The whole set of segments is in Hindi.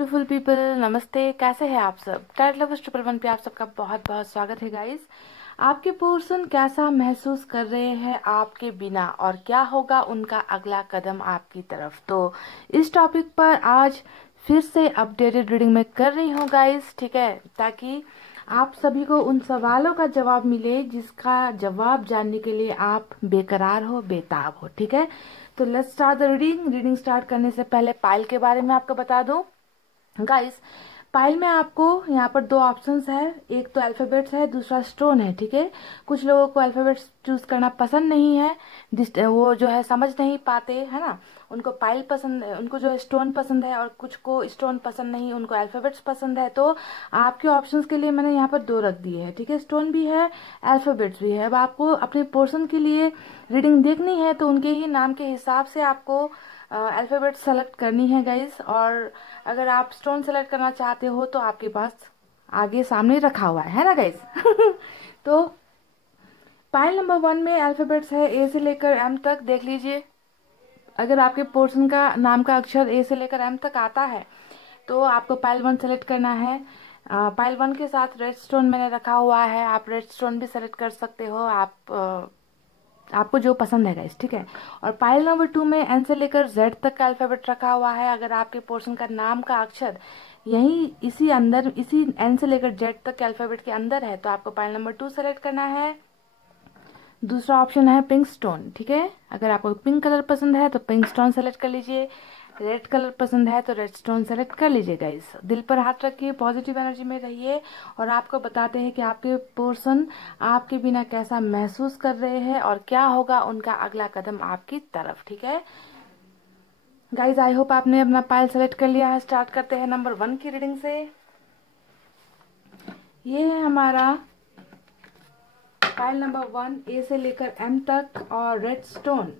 ब्यूटीफुल पीपल, नमस्ते। कैसे हैं आप सब? टाइट लवर्स 111 पे आप सबका बहुत बहुत स्वागत है गाइस। आपके पर्सन कैसा महसूस कर रहे हैं आपके बिना और क्या होगा उनका अगला कदम आपकी तरफ, तो इस टॉपिक पर आज फिर से अपडेटेड रीडिंग में कर रही हूँ गाइस, ठीक है, ताकि आप सभी को उन सवालों का जवाब मिले जिसका जवाब जानने के लिए आप बेकरार हो, बेताब हो, ठीक है। तो let's start the reading start करने से पहले पाइल के बारे में आपको बता दूं गाइस। पाइल में आपको यहाँ पर दो ऑप्शंस है, एक तो अल्फाबेट्स है, दूसरा स्टोन है, ठीक है। कुछ लोगों को अल्फाबेट्स चूज करना पसंद नहीं है, वो जो है समझ नहीं पाते है ना, उनको पाइल पसंद, उनको जो है स्टोन पसंद है, और कुछ को स्टोन पसंद नहीं, उनको अल्फाबेट्स पसंद है। तो आपके ऑप्शंस के लिए मैंने यहाँ पर दो रख दिए है, ठीक है। स्टोन भी है, अल्फाबेट्स भी है। अब आपको अपने पर्सन के लिए रीडिंग देखनी है तो उनके ही नाम के हिसाब से आपको अल्फाबेट सेलेक्ट करनी है गाइस। और अगर आप स्टोन सेलेक्ट करना चाहते हो तो आपके पास आगे सामने रखा हुआ है ना गाइस। तो पाइल नंबर 1 में अल्फाबेट्स है ए से लेकर एम तक, देख लीजिए। अगर आपके पर्सन का नाम का अक्षर ए से लेकर एम तक आता है तो आपको पाइल 1 सेलेक्ट करना है। पाइल 1 के साथ रेड स्टोन मैंने रखा हुआ है, आप रेड स्टोन भी सेलेक्ट कर सकते हो, आपको जो पसंद है गाइस, ठीक है। और पाइल नंबर 2 में एन से लेकर जेड तक का अल्फाबेट रखा हुआ है। अगर आपके पर्सन का नाम का अक्षर यही इसी अंदर, इसी एन से लेकर जेड तक के अल्फाबेट के अंदर है तो आपको पाइल नंबर 2 सेलेक्ट करना है। दूसरा ऑप्शन है पिंक स्टोन, ठीक है। अगर आपको पिंक कलर पसंद है तो पिंक स्टोन सेलेक्ट कर लीजिए, रेड कलर पसंद है तो रेड स्टोन सेलेक्ट कर लीजिए गाइस। दिल पर हाथ रखिए, पॉजिटिव एनर्जी में रहिए और आपको बताते हैं कि आपके पर्सन आपके बिना कैसा महसूस कर रहे हैं और क्या होगा उनका अगला कदम आपकी तरफ, ठीक है गाइस। आई होप आपने अपना पाइल सेलेक्ट कर लिया है। स्टार्ट करते हैं नंबर 1 की रीडिंग से। ये है हमारा पाइल नंबर 1 ए से लेकर एम तक और रेड स्टोन।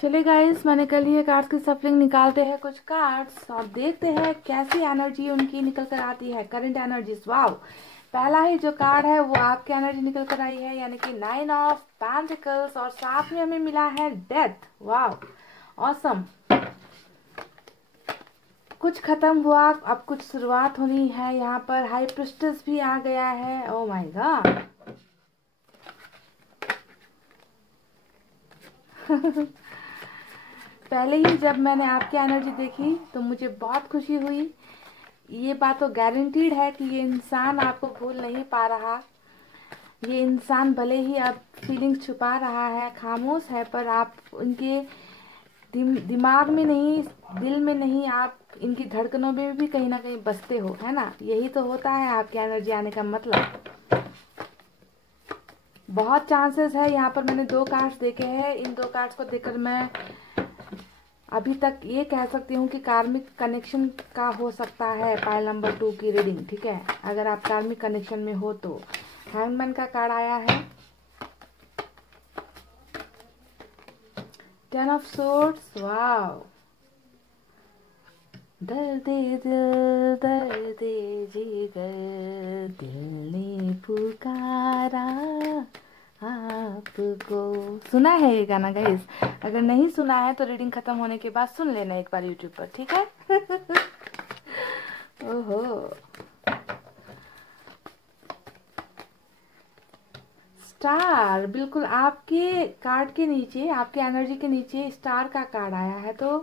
चलिए गाइस, मैंने कर लिए कार्ड्स की सफलिंग। निकालते हैं कुछ कार्ड्स और देखते हैं कैसी एनर्जी उनकी निकल कर आती है, करंट एनर्जीज। वाओ, पहला ही जो कार्ड है वो आपकी एनर्जी निकल कर आई है, यानी कि 9 ऑफ पेंटिकल्स और साथ में हमें मिला है डेथ। Wow, awesome. कुछ खत्म हुआ, अब कुछ शुरुआत होनी है। यहाँ पर हाई प्रिस्टेस भी आ गया है। Oh my God. पहले ही जब मैंने आपकी एनर्जी देखी तो मुझे बहुत खुशी हुई। ये बात तो गारंटीड है कि ये इंसान आपको भूल नहीं पा रहा। ये इंसान भले ही अब फीलिंग्स छुपा रहा है, खामोश है, पर आप उनके दिमाग में नहीं, दिल में नहीं, आप इनकी धड़कनों में भी कहीं ना कहीं बसते हो, है ना। यही तो होता है आपकी एनर्जी आने का मतलब। बहुत चांसेस है। यहाँ पर मैंने 2 कार्ड्स देखे हैं। इन 2 कार्ड्स को देखकर मैं अभी तक ये कह सकती हूँ कि कार्मिक कनेक्शन का हो सकता है पाइल नंबर 2 की रीडिंग, ठीक है। अगर आप कार्मिक कनेक्शन में हो तो हैंगमैन का कार्ड आया है, 10 ऑफ सोर्ड्स। वाओ, दर्दे दिल दर्दे जिगर, दिल ने पुकारा आपको। सुना है ये गाना गाइस? अगर नहीं सुना है तो रीडिंग खत्म होने के बाद सुन लेना एक बार यूट्यूब पर, ठीक है। ओहो, स्टार, बिल्कुल आपके कार्ड के नीचे, आपके एनर्जी के नीचे स्टार का कार्ड आया है। तो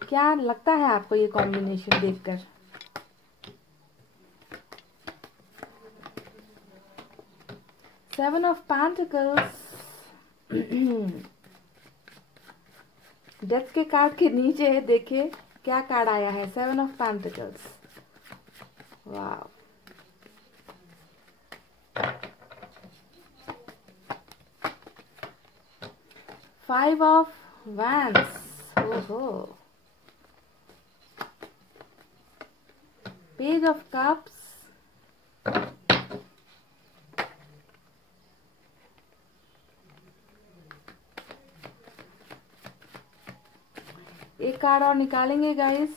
क्या लगता है आपको ये कॉम्बिनेशन देखकर? सेवन ऑफ पेंटिकल्स, डेथ के कार्ड के नीचे देखिए क्या कार्ड आया है, सेवन ऑफ पेंटिकल्स। वाह, फाइव ऑफ वैंड्स, ओहो, पेज ऑफ कप्स, एक कार्ड और निकालेंगे गाइस।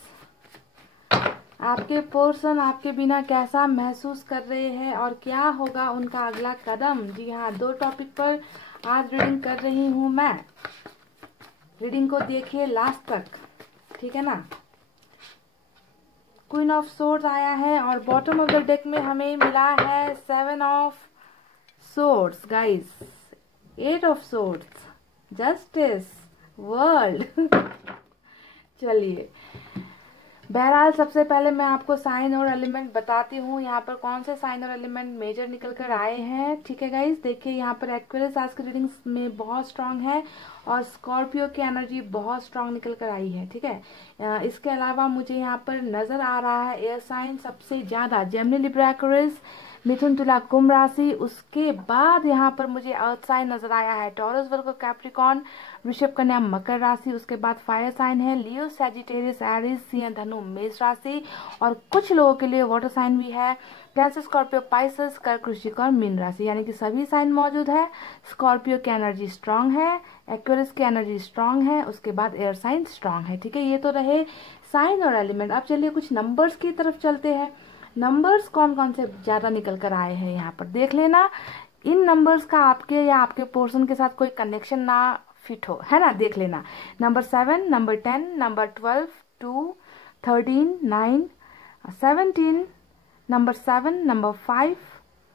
आपके पर्सन आपके बिना कैसा महसूस कर रहे हैं और क्या होगा उनका अगला कदम। जी हाँ, 2 टॉपिक पर आज रीडिंग कर रही हूँ मैं। रीडिंग को देखिए लास्ट तक, ठीक है ना। क्वीन ऑफ सोर्ड्स आया है और बॉटम ऑफ द डेक में हमें मिला है 7 of swords guys, 8 of swords, justice, world. चलिए, बहरहाल सबसे पहले मैं आपको साइन और एलिमेंट बताती हूँ। यहाँ पर कौन से साइन और एलिमेंट मेजर निकल कर आए हैं, ठीक है गाइस। देखिए यहाँ पर एक्वेरियस आज की रीडिंग्स में बहुत स्ट्रांग है और स्कॉर्पियो की एनर्जी बहुत स्ट्रांग निकल कर आई है, ठीक है। इसके अलावा मुझे यहाँ पर नजर आ रहा है एयर साइन सबसे ज्यादा, जेमिनी, लिब्रा, एक्वेरियस, मिथुन, तुला, कुंभ राशि। उसके बाद यहाँ पर मुझे अर्थ साइन नजर आया है, टॉरस, वर्गो, कैप्रिकॉर्न, वृषभ, कन्या, मकर राशि। उसके बाद फायर साइन है लियो, सैजिटेरियस, एरीज, सिंह, धनु, मेष राशि। और कुछ लोगों के लिए वाटर साइन भी है, कैंसर, स्कॉर्पियो, पाइसेस, कर्क, वृश्चिक और मीन राशि। यानी कि सभी साइन मौजूद है। स्कॉर्पियो की एनर्जी स्ट्रांग है, एक्वेरियस की एनर्जी स्ट्रांग है, उसके बाद एयर साइन स्ट्रांग है, ठीक है। ये तो रहे साइन और एलिमेंट। अब चलिए कुछ नंबर्स की तरफ चलते हैं। नंबर्स कौन कौन से ज्यादा निकल कर आए हैं यहाँ पर देख लेना। इन नंबर्स का आपके या आपके पर्सन के साथ कोई कनेक्शन ना फिट हो, है ना, देख लेना। Number 7, number 10, number 12, 2, 13, 9, 17, number 7, number 5,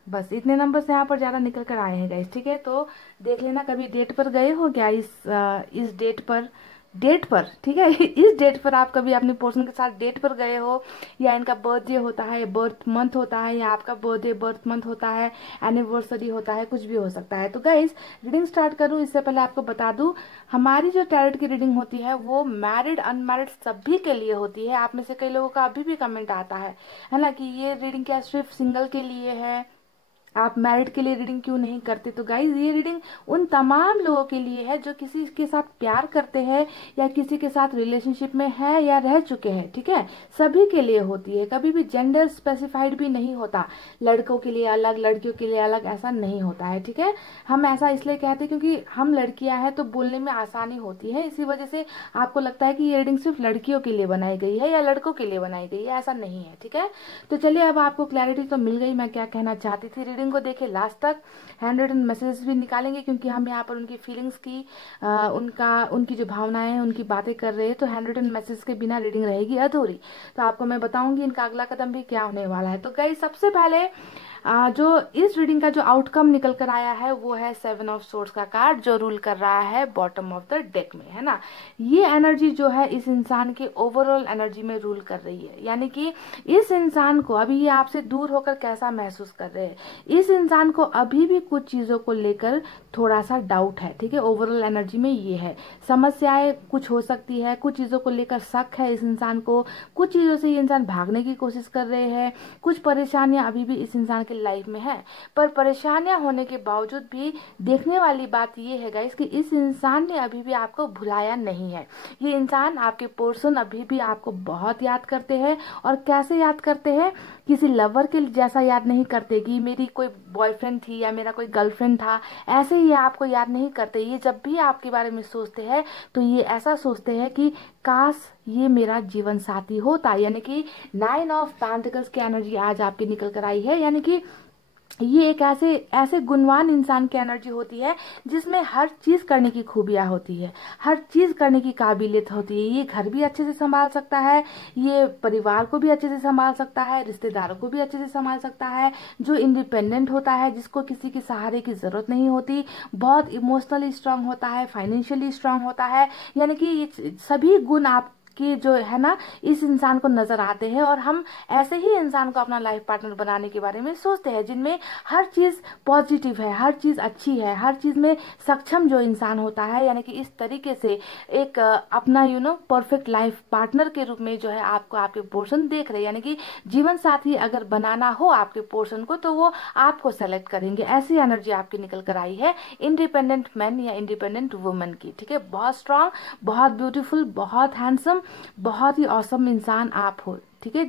बस इतने नंबर्स यहाँ पर ज्यादा निकल कर आए हैं गाइस, ठीक है। तो देख लेना, कभी डेट पर गए हो क्या, इस डेट पर, ठीक है। इस डेट पर आप कभी अपने पर्सन के साथ डेट पर गए हो, या इनका बर्थडे होता है, बर्थ मंथ होता है, या आपका बर्थडे बर्थ मंथ होता है, एनिवर्सरी होता है, कुछ भी हो सकता है। तो गाइस रीडिंग स्टार्ट करूं इससे पहले आपको बता दूं, हमारी जो टैरोट की रीडिंग होती है वो मैरिड अनमैरिड सभी के लिए होती है। आप में से कई लोगों का अभी भी कमेंट आता है ना, कि ये रीडिंग क्या सिर्फ सिंगल के लिए है, आप मैरिड के लिए रीडिंग क्यों नहीं करते। तो गाइज ये रीडिंग उन तमाम लोगों के लिए है जो किसी के साथ प्यार करते हैं या किसी के साथ रिलेशनशिप में है या रह चुके हैं, ठीक है। सभी के लिए होती है, कभी भी जेंडर स्पेसिफाइड भी नहीं होता, लड़कों के लिए अलग, लड़कियों के लिए अलग, ऐसा नहीं होता है, ठीक है। हम ऐसा इसलिए कहते हैं क्योंकि हम लड़कियां हैं तो बोलने में आसानी होती है, इसी वजह से आपको लगता है कि ये रीडिंग सिर्फ लड़कियों के लिए बनाई गई है या लड़कों के लिए बनाई गई है, ऐसा नहीं है, ठीक है। तो चलिए, अब आपको क्लैरिटी तो मिल गई मैं क्या कहना चाहती थी। रीडिंग को देखे लास्ट तक, हैंड रिटन मैसेज भी निकालेंगे क्योंकि हम यहाँ पर उनकी फीलिंग्स की उनकी जो भावनाएं हैं उनकी बातें कर रहे हैं, तो हैंड रिटन मैसेज के बिना रीडिंग रहेगी अधूरी। तो आपको मैं बताऊंगी इनका अगला कदम भी क्या होने वाला है। तो गाइस सबसे पहले जो इस रीडिंग का जो आउटकम निकल कर आया है वो है 7 ऑफ सोर्ड्स का कार्ड, जो रूल कर रहा है बॉटम ऑफ द डेक में, है ना। ये एनर्जी जो है इस इंसान की ओवरऑल एनर्जी में रूल कर रही है, यानी कि इस इंसान को अभी ये आपसे दूर होकर कैसा महसूस कर रहे हैं, इस इंसान को अभी भी कुछ चीजों को लेकर थोड़ा सा डाउट है, ठीक है। ओवरऑल एनर्जी में ये है, समस्याएं कुछ हो सकती है, कुछ चीजों को लेकर शक है इस इंसान को, कुछ चीजों से ये इंसान भागने की कोशिश कर रहे हैं, कुछ परेशानियां अभी भी इस इंसान लाइफ में है। पर परेशानियां होने के बावजूद भी देखने वाली बात यह है गाइस कि इस इंसान ने अभी भी आपको भुलाया नहीं है। ये इंसान, आपके पर्सन अभी भी आपको बहुत याद करते हैं। और कैसे याद करते हैं, किसी लवर के जैसा याद नहीं करते कि मेरी कोई बॉयफ्रेंड थी या मेरा कोई गर्लफ्रेंड था, ऐसे ही आपको याद नहीं करते। ये जब भी आपके बारे में सोचते हैं तो ये ऐसा सोचते हैं कि काश ये मेरा जीवन साथी होता। यानी कि 9 ऑफ पेंटिकल्स की एनर्जी आज आपकी निकल कर आई है, यानी कि ये एक ऐसे ऐसे गुणवान इंसान की एनर्जी होती है जिसमें हर चीज करने की खूबियां होती है, हर चीज करने की काबिलियत होती है। ये घर भी अच्छे से संभाल सकता है, ये परिवार को भी अच्छे से संभाल सकता है, रिश्तेदारों को भी अच्छे से संभाल सकता है, जो इंडिपेंडेंट होता है, जिसको किसी के सहारे की जरूरत नहीं होती, बहुत इमोशनली स्ट्रांग होता है, फाइनेंशियली स्ट्रांग होता है। यानी कि ये सभी गुण आप कि जो है ना इस इंसान को नजर आते हैं, और हम ऐसे ही इंसान को अपना लाइफ पार्टनर बनाने के बारे में सोचते हैं जिनमें हर चीज पॉजिटिव है, हर चीज अच्छी है, हर चीज में सक्षम जो इंसान होता है। यानी कि इस तरीके से एक अपना परफेक्ट लाइफ पार्टनर के रूप में जो है आपको आपके पोर्शन देख रहे हैं। यानी कि जीवन साथी अगर बनाना हो आपके पोर्शन को तो वो आपको सेलेक्ट करेंगे। ऐसी एनर्जी आपकी निकल कर आई है इंडिपेंडेंट मैन या इंडिपेंडेंट वुमेन की। ठीक है, बहुत स्ट्रांग, बहुत ब्यूटीफुल, बहुत हैंडसम, बहुत ही ऑसम इंसान आप हो। ठीक है,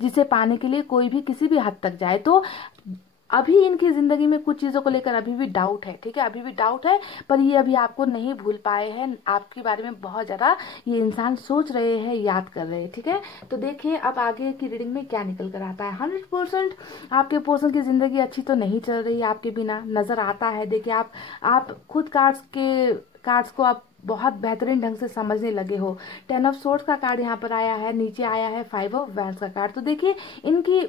जिसे पाने के लिए कोई भी किसी भी हद तक जाए। तो अभी इनकी जिंदगी में कुछ चीजों को लेकर अभी भी डाउट है। ठीक है, अभी भी डाउट है, पर ये अभी आपको नहीं भूल पाए हैं, आपके बारे में बहुत ज्यादा ये इंसान सोच रहे हैं, याद कर रहे हैं। ठीक है, तो देखिए अब आगे की रीडिंग में क्या निकल कर आता है। 100% आपके पर्सन की जिंदगी अच्छी तो नहीं चल रही आपके बिना, नजर आता है। देखिए आप खुद कार्ड्स को आप बहुत बेहतरीन ढंग से समझने लगे हो। 10 ऑफ सोर्ड्स का कार्ड यहाँ पर आया है, नीचे आया है 5 ऑफ वैंड्स का कार्ड। तो देखिए इनकी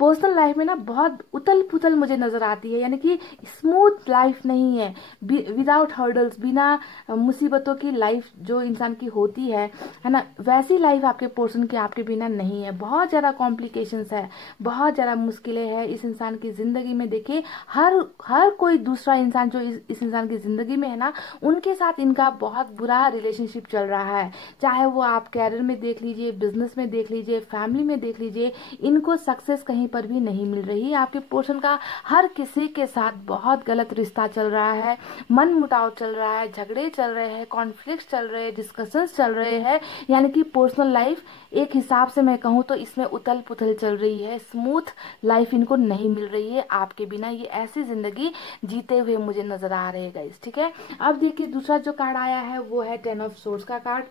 पर्सनल लाइफ में ना बहुत उतल पुतल मुझे नजर आती है। यानी कि स्मूथ लाइफ नहीं है, विदाउट हर्डल्स, बिना मुसीबतों की लाइफ जो इंसान की होती है ना, वैसी लाइफ आपके पर्सन की आपके बिना नहीं है। बहुत ज्यादा कॉम्प्लिकेशंस है, बहुत ज्यादा मुश्किलें हैं इस इंसान की जिंदगी में। देखिए हर कोई दूसरा इंसान जो इस इंसान की जिंदगी में है ना, उनके साथ इनका बहुत बुरा रिलेशनशिप चल रहा है। चाहे वो आप कैरियर में देख लीजिए, बिजनेस में देख लीजिए, फैमिली में देख लीजिए, इनको सक्सेस कहीं पर भी नहीं मिल रही। आपके पोर्शन का हर किसी के साथ बहुत गलत रिश्ता चल रहा है, मन मुटाव चल रहा है, झगड़े चल रहे हैं, कॉन्फ्लिक्ट चल रहे हैं, डिस्कशंस चल रहे हैं। यानी कि पर्सनल लाइफ एक हिसाब से मैं कहूँ तो इसमें उथल पुथल चल रही है, स्मूथ लाइफ इनको नहीं मिल रही है आपके बिना। ये ऐसी जिंदगी जीते हुए मुझे नजर आ रहे हैं गाइस। ठीक है, अब देखिए दूसरा जो कार्ड आया है वो है 10 ऑफ सोर्ड्स का कार्ड।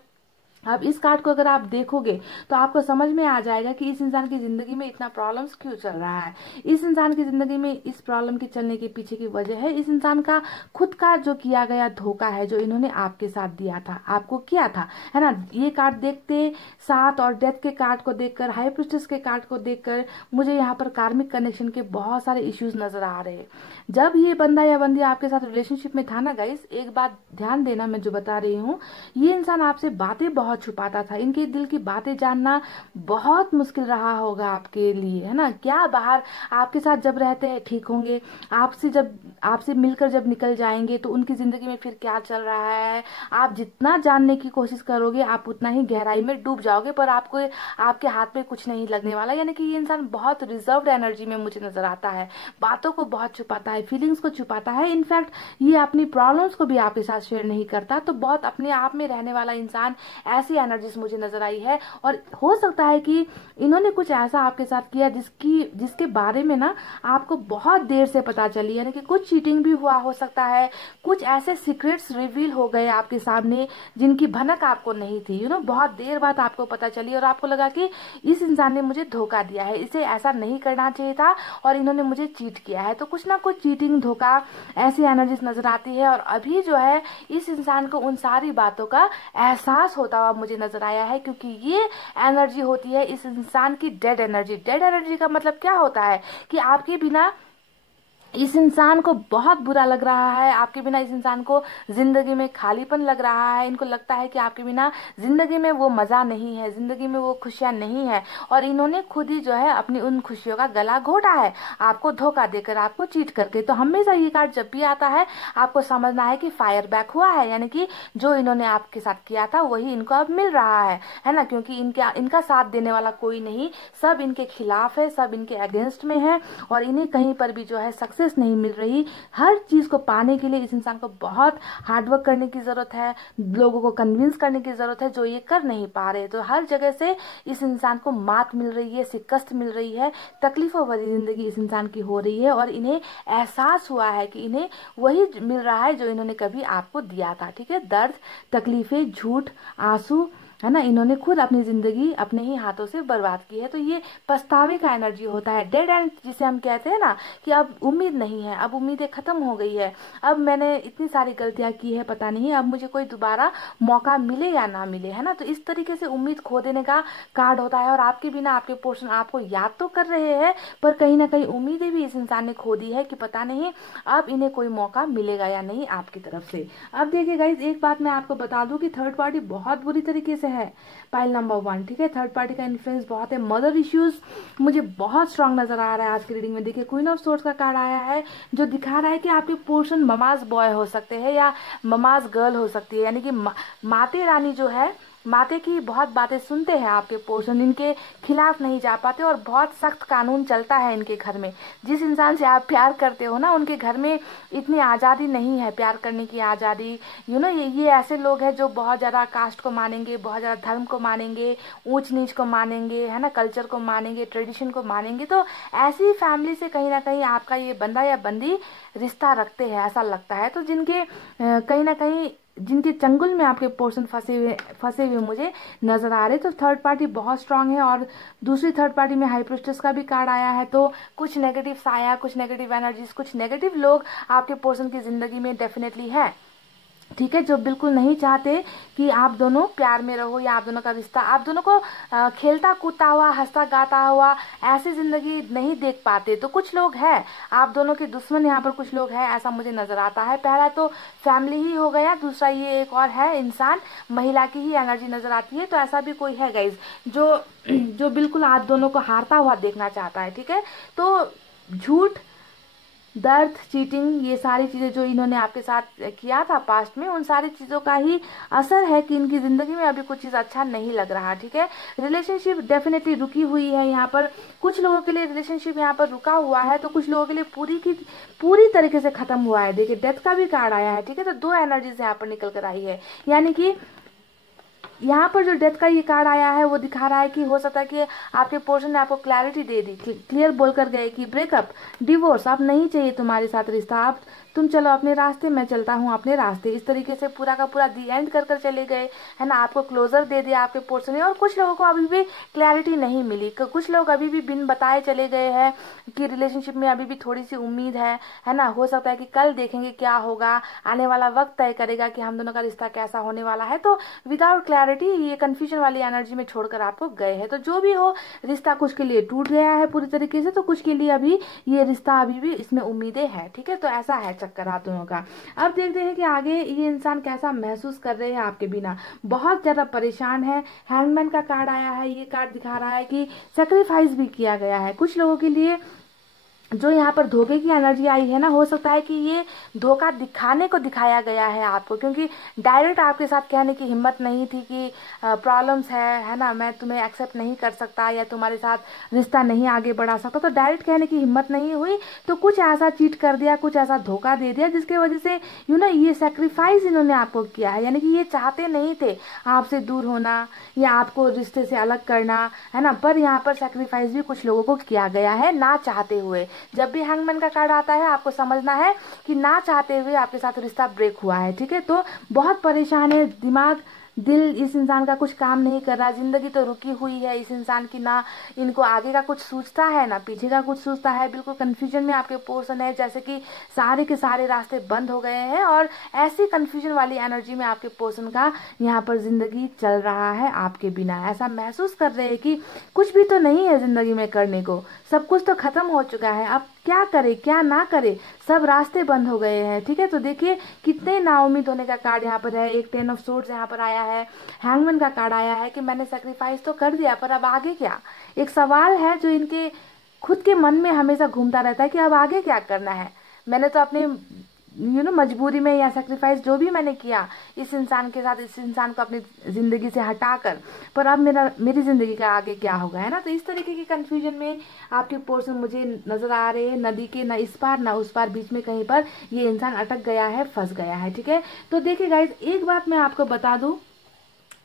अब इस कार्ड को अगर आप देखोगे तो आपको समझ में आ जाएगा कि इस इंसान की जिंदगी में इतना प्रॉब्लम्स क्यों चल रहा है। इस इंसान की जिंदगी में इस प्रॉब्लम के चलने के पीछे की वजह है इस इंसान का खुद का जो किया गया धोखा है, जो इन्होंने आपके साथ दिया था, आपको किया था, है ना। ये कार्ड देखते साथ और डेथ के कार्ड को देखकर, हाई प्रीस्टेस के कार्ड को देखकर मुझे यहाँ पर कार्मिक कनेक्शन के बहुत सारे इश्यूज नजर आ रहे हैं। जब ये बंदा या बंदी आपके साथ रिलेशनशिप में था ना गाइस, एक बात ध्यान देना मैं जो बता रही हूँ, ये इंसान आपसे बातें बहुत छुपाता था। इनके दिल की बातें जानना बहुत मुश्किल रहा होगा आपके लिए, है ना। क्या बाहर आपके साथ जब रहते हैं ठीक होंगे, आपसे मिलकर जब निकल जाएंगे तो उनकी जिंदगी में फिर क्या चल रहा है, आप जितना जानने की कोशिश करोगे आप उतना ही गहराई में डूब जाओगे, पर आपके हाथ में कुछ नहीं लगने वाला। यानी कि ये इंसान बहुत रिजर्व्ड एनर्जी में मुझे नजर आता है, बातों को बहुत छुपाता है, फीलिंग्स को छुपाता है। इनफैक्ट ये अपनी प्रॉब्लम्स को भी आपके साथ शेयर नहीं करता। तो बहुत अपने आप में रहने वाला इंसान, ऐसी एनर्जीज मुझे नजर आई है। और हो सकता है कि इन्होंने कुछ ऐसा आपके साथ किया जिसके बारे में ना आपको बहुत देर से पता चली। यानी कि कुछ चीटिंग भी हुआ हो सकता है, कुछ ऐसे सीक्रेट्स रिवील हो गए आपके सामने जिनकी भनक आपको नहीं थी, बहुत देर बाद आपको पता चली और आपको लगा कि इस इंसान ने मुझे धोखा दिया है, इसे ऐसा नहीं करना चाहिए था और इन्होंने मुझे चीट किया है। तो कुछ ना कुछ चीटिंग, धोखा, ऐसी एनर्जीज नजर आती है। और अभी जो है इस इंसान को उन सारी बातों का एहसास होता हुआ मुझे नजर आया है, क्योंकि ये एनर्जी होती है इस इंसान की डेड एनर्जी। डेड एनर्जी का मतलब क्या होता है कि आपके बिना इस इंसान को बहुत बुरा लग रहा है, आपके बिना इस इंसान को जिंदगी में खालीपन लग रहा है। इनको लगता है कि आपके बिना जिंदगी में वो मजा नहीं है, जिंदगी में वो खुशियां नहीं है, और इन्होंने खुद ही जो है अपनी उन खुशियों का गला घोटा है, आपको धोखा देकर, आपको चीट करके। तो हमेशा ये कार्ड जब भी आता है आपको समझना है कि फायर बैक हुआ है, यानी कि जो इन्होंने आपके साथ किया था वही इनको अब मिल रहा है ना। क्योंकि इनका साथ देने वाला कोई नहीं, सब इनके खिलाफ है, सब इनके अगेंस्ट में है, और इन्हें कहीं पर भी जो है सक्सेस नहीं मिल रही। हर चीज को पाने के लिए इस इंसान को बहुत हार्डवर्क करने की जरूरत है, लोगों को कन्विंस करने की जरूरत है, जो ये कर नहीं पा रहे। तो हर जगह से इस इंसान को मात मिल रही है, शिकस्त मिल रही है, तकलीफों भरी जिंदगी इस इंसान की हो रही है, और इन्हें एहसास हुआ है कि इन्हें वही मिल रहा है जो इन्होंने कभी आपको दिया था। ठीक है, दर्द, तकलीफें, झूठ, आंसू, है ना, इन्होंने खुद अपनी जिंदगी अपने ही हाथों से बर्बाद की है। तो ये पछतावे का एनर्जी होता है, डेड एंड जिसे हम कहते हैं ना, कि अब उम्मीद नहीं है, अब उम्मीदें खत्म हो गई है, अब मैंने इतनी सारी गलतियां की है, पता नहीं अब मुझे कोई दोबारा मौका मिले या ना मिले, है ना। तो इस तरीके से उम्मीद खो देने का कार्ड होता है। और आपके बिना आपके पोर्शन आपको याद तो कर रहे हैं, पर कहीं ना कहीं उम्मीदें भी इस इंसान ने खो दी है कि पता नहीं अब इन्हें कोई मौका मिलेगा या नहीं आपकी तरफ से। अब देखिए गाइज, एक बात मैं आपको बता दूं कि थर्ड पार्टी बहुत बुरी तरीके से है, पाइल नंबर 1, ठीक है। थर्ड पार्टी का इन्फ्लुएंस बहुत है, मदर इश्यूज मुझे बहुत स्ट्रांग नजर आ रहा है आज की रीडिंग में। देखिए क्वीन ऑफ सोर्ड्स का कार्ड आया है, जो दिखा रहा है कि आपके पोर्शन ममाज बॉय हो सकते हैं या ममाज गर्ल हो सकती है, यानी कि माते रानी जो है, माते की बहुत बातें सुनते हैं आपके पोर्शन, इनके खिलाफ नहीं जा पाते और बहुत सख्त कानून चलता है इनके घर में। जिस इंसान से आप प्यार करते हो ना, उनके घर में इतनी आज़ादी नहीं है, प्यार करने की आज़ादी। ये ऐसे लोग हैं जो बहुत ज़्यादा कास्ट को मानेंगे, बहुत ज़्यादा धर्म को मानेंगे, ऊंच नीच को मानेंगे, है ना, कल्चर को मानेंगे, ट्रेडिशन को मानेंगे। तो ऐसी फैमिली से कहीं ना कहीं आपका ये बंदा या बंदी रिश्ता रखते हैं, ऐसा लगता है। तो जिनके कहीं ना कहीं जिनके चंगुल में आपके पोर्शन फंसे हुए मुझे नजर आ रहे। तो थर्ड पार्टी बहुत स्ट्रांग है। और दूसरी थर्ड पार्टी में हाई प्रिस्टेस का भी कार्ड आया है। तो कुछ नेगेटिव आया, कुछ नेगेटिव एनर्जीज, कुछ नेगेटिव लोग आपके पोर्शन की जिंदगी में डेफिनेटली है, ठीक है, जो बिल्कुल नहीं चाहते कि आप दोनों प्यार में रहो या आप दोनों का रिश्ता, आप दोनों को खेलता कूदता हुआ, हंसता गाता हुआ ऐसी जिंदगी नहीं देख पाते। तो कुछ लोग हैं आप दोनों के दुश्मन, यहाँ पर कुछ लोग हैं, ऐसा मुझे नजर आता है। पहला तो फैमिली ही हो गया, दूसरा ये एक और है इंसान, महिला की ही एनर्जी नजर आती है। तो ऐसा भी कोई है गाइज जो बिल्कुल आप दोनों को हारता हुआ देखना चाहता है, ठीक है। तो झूठ, दर्द, चीटिंग, ये सारी चीजें जो इन्होंने आपके साथ किया था पास्ट में, उन सारी चीजों का ही असर है कि इनकी जिंदगी में अभी कुछ चीज अच्छा नहीं लग रहा, ठीक है। रिलेशनशिप डेफिनेटली रुकी हुई है यहाँ पर। कुछ लोगों के लिए रिलेशनशिप यहाँ पर रुका हुआ है, तो कुछ लोगों के लिए पूरी तरीके से खत्म हुआ है। देखिए डेथ का भी कार्ड आया है, ठीक है। तो दो एनर्जीज यहाँ पर निकल कर आई है, यानी कि यहाँ पर जो डेथ का ये कार्ड आया है वो दिखा रहा है कि हो सकता है कि आपके पोर्शन ने आपको क्लैरिटी दे दी, क्लियर बोलकर गए कि ब्रेकअप, डिवोर्स, अब नहीं चाहिए तुम्हारे साथ रिश्ता, आप तुम चलो अपने रास्ते, मैं चलता हूँ अपने रास्ते। इस तरीके से पूरा का पूरा दी एंड कर चले गए, है ना, आपको क्लोजर दे दिया आपके पोर्शन ने। और कुछ लोगों को अभी भी क्लैरिटी नहीं मिली, कुछ लोग अभी भी बिन बताए चले गए हैं कि रिलेशनशिप में अभी भी थोड़ी सी उम्मीद है ना। हो सकता है कि कल देखेंगे क्या होगा, आने वाला वक्त तय करेगा कि हम दोनों का रिश्ता कैसा होने वाला है। तो विदाउट क्लैरिटी ये कंफ्यूजन वाली एनर्जी में छोड़कर आपको गए हैं। तो जो भी हो, रिश्ता कुछ के लिए टूट गया है पूरी तरीके से, तो कुछ के लिए अभी ये रिश्ता अभी भी इसमें उम्मीदें हैं, ठीक है। तो ऐसा है चक्कर आप दोनों का। अब देखते हैं कि आगे ये इंसान कैसा महसूस कर रहे हैं आपके बिना। बहुत ज्यादा परेशान है। हैंगमैन का कार्ड आया है, ये कार्ड दिखा रहा है कि सेक्रीफाइस भी किया गया है कुछ लोगों के लिए। जो यहाँ पर धोखे की एनर्जी आई है ना, हो सकता है कि ये धोखा दिखाने को दिखाया गया है आपको, क्योंकि डायरेक्ट आपके साथ कहने की हिम्मत नहीं थी कि प्रॉब्लम्स है ना, मैं तुम्हें एक्सेप्ट नहीं कर सकता या तुम्हारे साथ रिश्ता नहीं आगे बढ़ा सकता। तो डायरेक्ट कहने की हिम्मत नहीं हुई, तो कुछ ऐसा चीट कर दिया, कुछ ऐसा धोखा दे दिया, जिसके वजह से ये सेक्रीफाइस इन्होंने आपको किया है। यानी कि ये चाहते नहीं थे आपसे दूर होना या आपको रिश्ते से अलग करना, है ना, पर यहाँ पर सेक्रीफाइस भी कुछ लोगों को किया गया है ना चाहते हुए। जब भी हैंगमैन का कार्ड आता है, आपको समझना है कि ना चाहते हुए आपके साथ रिश्ता ब्रेक हुआ है, ठीक है। तो बहुत परेशान है, दिमाग दिल इस इंसान का कुछ काम नहीं कर रहा, जिंदगी तो रुकी हुई है इस इंसान की, ना इनको आगे का कुछ सूझता है ना पीछे का कुछ सूझता है। बिल्कुल कंफ्यूजन में आपके पोर्शन है, जैसे कि सारे के सारे रास्ते बंद हो गए हैं और ऐसी कंफ्यूजन वाली एनर्जी में आपके पोर्शन का यहाँ पर जिंदगी चल रहा है आपके बिना। ऐसा महसूस कर रहे हैं कि कुछ भी तो नहीं है जिंदगी में करने को, सब कुछ तो खत्म हो चुका है, अब क्या करे क्या ना करे, सब रास्ते बंद हो गए हैं, ठीक है। तो देखिए कितने नाउम्मीद होने का कार्ड यहाँ पर है। एक 10 ऑफ सोर्ड्स यहाँ पर आया है, हैंगमैन का कार्ड आया है कि मैंने सेक्रीफाइस तो कर दिया, पर अब आगे क्या। एक सवाल है जो इनके खुद के मन में हमेशा घूमता रहता है कि अब आगे क्या करना है। मैंने तो अपने मजबूरी में या सेक्रीफाइस जो भी मैंने किया इस इंसान के साथ, इस इंसान को अपनी जिंदगी से हटाकर, पर अब मेरी जिंदगी का आगे क्या होगा, है ना। तो इस तरीके की कंफ्यूजन में आपके पोर्शन मुझे नजर आ रहे हैं। नदी के न इस पार न उस पार, बीच में कहीं पर ये इंसान अटक गया है, फंस गया है, ठीक है। तो देखिए गाइज, एक बात मैं आपको बता दूं,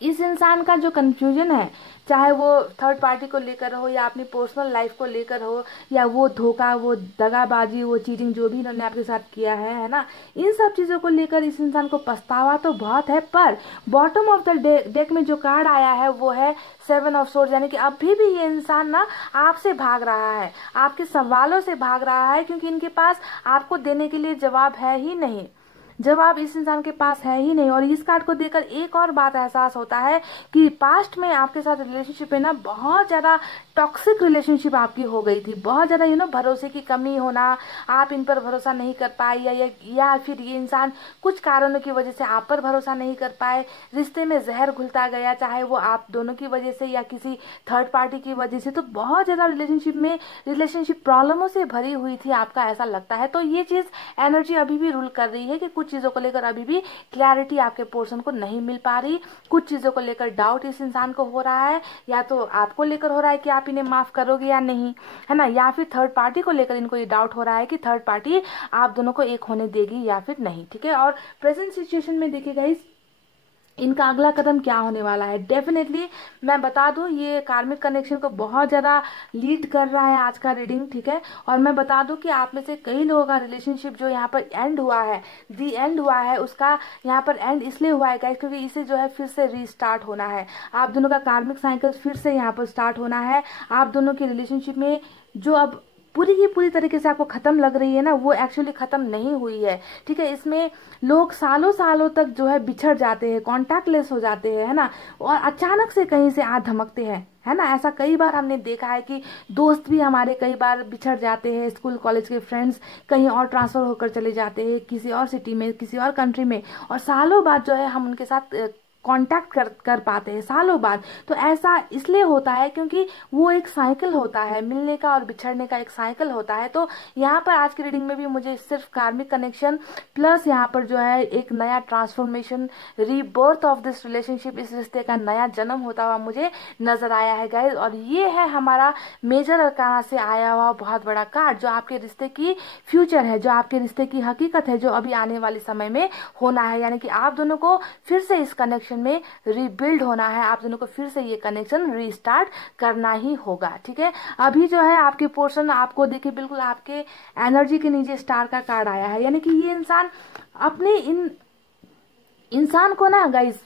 इस इंसान का जो कंफ्यूजन है, चाहे वो थर्ड पार्टी को लेकर हो या अपनी पर्सनल लाइफ को लेकर हो, या वो धोखा, वो दगाबाजी, वो चीटिंग जो भी इन्होंने आपके साथ किया है ना, इन सब चीज़ों को लेकर इस इंसान को पछतावा तो बहुत है। पर बॉटम ऑफ द डेक में जो कार्ड आया है वो है 7 ऑफ सोर्ड्स, यानी कि अभी भी ये इंसान ना आपसे भाग रहा है, आपके सवालों से भाग रहा है, क्योंकि इनके पास आपको देने के लिए जवाब है ही नहीं। जवाब इस इंसान के पास है ही नहीं। और इस कार्ड को देखकर एक और बात एहसास होता है कि पास्ट में आपके साथ रिलेशनशिप में ना बहुत ज़्यादा टॉक्सिक रिलेशनशिप आपकी हो गई थी, बहुत ज़्यादा भरोसे की कमी होना, आप इन पर भरोसा नहीं कर पाए, या फिर ये इंसान कुछ कारणों की वजह से आप पर भरोसा नहीं कर पाए, रिश्ते में जहर घुलता गया, चाहे वो आप दोनों की वजह से या किसी थर्ड पार्टी की वजह से। तो बहुत ज़्यादा रिलेशनशिप प्रॉब्लमों से भरी हुई थी आपका, ऐसा लगता है। तो ये चीज़ एनर्जी अभी भी रूल कर रही है कि कुछ चीजों को लेकर अभी भी क्लैरिटी आपके पर्सन को नहीं मिल पा रही, कुछ चीजों को लेकर डाउट इस इंसान को हो रहा है, या तो आपको लेकर हो रहा है कि आप इन्हें माफ करोगे या नहीं, है ना, या फिर थर्ड पार्टी को लेकर इनको ये डाउट हो रहा है कि थर्ड पार्टी आप दोनों को एक होने देगी या फिर नहीं। ठीक है, और प्रेजेंट सिचुएशन में देखिए गाइस, इनका अगला कदम क्या होने वाला है। डेफिनेटली मैं बता दूं, ये कार्मिक कनेक्शन को बहुत ज़्यादा लीड कर रहा है आज का रीडिंग। ठीक है, और मैं बता दूं कि आप में से कई लोगों का रिलेशनशिप जो यहाँ पर एंड हुआ है, दी एंड हुआ है, उसका यहाँ पर एंड इसलिए हुआ है गाइस क्योंकि इसे जो है फिर से रीस्टार्ट होना है। आप दोनों का कार्मिक साइकिल फिर से यहाँ पर स्टार्ट होना है। आप दोनों के रिलेशनशिप में जो अब पूरी की पूरी तरीके से आपको खत्म लग रही है ना, वो एक्चुअली खत्म नहीं हुई है। ठीक है, इसमें लोग सालों सालों तक जो है बिछड़ जाते हैं, कॉन्टैक्टलेस हो जाते हैं, है ना, और अचानक से कहीं से आ धमकते हैं, है ना। ऐसा कई बार हमने देखा है कि दोस्त भी हमारे कई बार बिछड़ जाते हैं, स्कूल कॉलेज के फ्रेंड्स कहीं और ट्रांसफर होकर चले जाते हैं, किसी और सिटी में, किसी और कंट्री में, और सालों बाद जो है हम उनके साथ कांटेक्ट कर पाते हैं, सालों बाद। तो ऐसा इसलिए होता है क्योंकि वो एक साइकिल होता है, मिलने का और बिछड़ने का एक साइकिल होता है। तो यहाँ पर आज की रीडिंग में भी मुझे सिर्फ कार्मिक कनेक्शन प्लस यहाँ पर जो है एक नया transformation, rebirth of this relationship, इस रिश्ते का नया जन्म होता हुआ मुझे नजर आया है गाइस। और ये है हमारा मेजर अरकाना से आया हुआ बहुत बड़ा कार्ड, जो आपके रिश्ते की फ्यूचर है, जो आपके रिश्ते की हकीकत है, जो अभी आने वाले समय में होना है। यानी कि आप दोनों को फिर से इस कनेक्शन में रीबिल्ड होना है, आप दोनों को फिर से ये कनेक्शन रीस्टार्ट करना ही होगा। ठीक है, अभी जो है आपके पोर्शन आपको देखिए बिल्कुल आपके एनर्जी के नीचे स्टार का कार्ड आया है, यानी कि ये इंसान अपने इंसान को ना गाइस,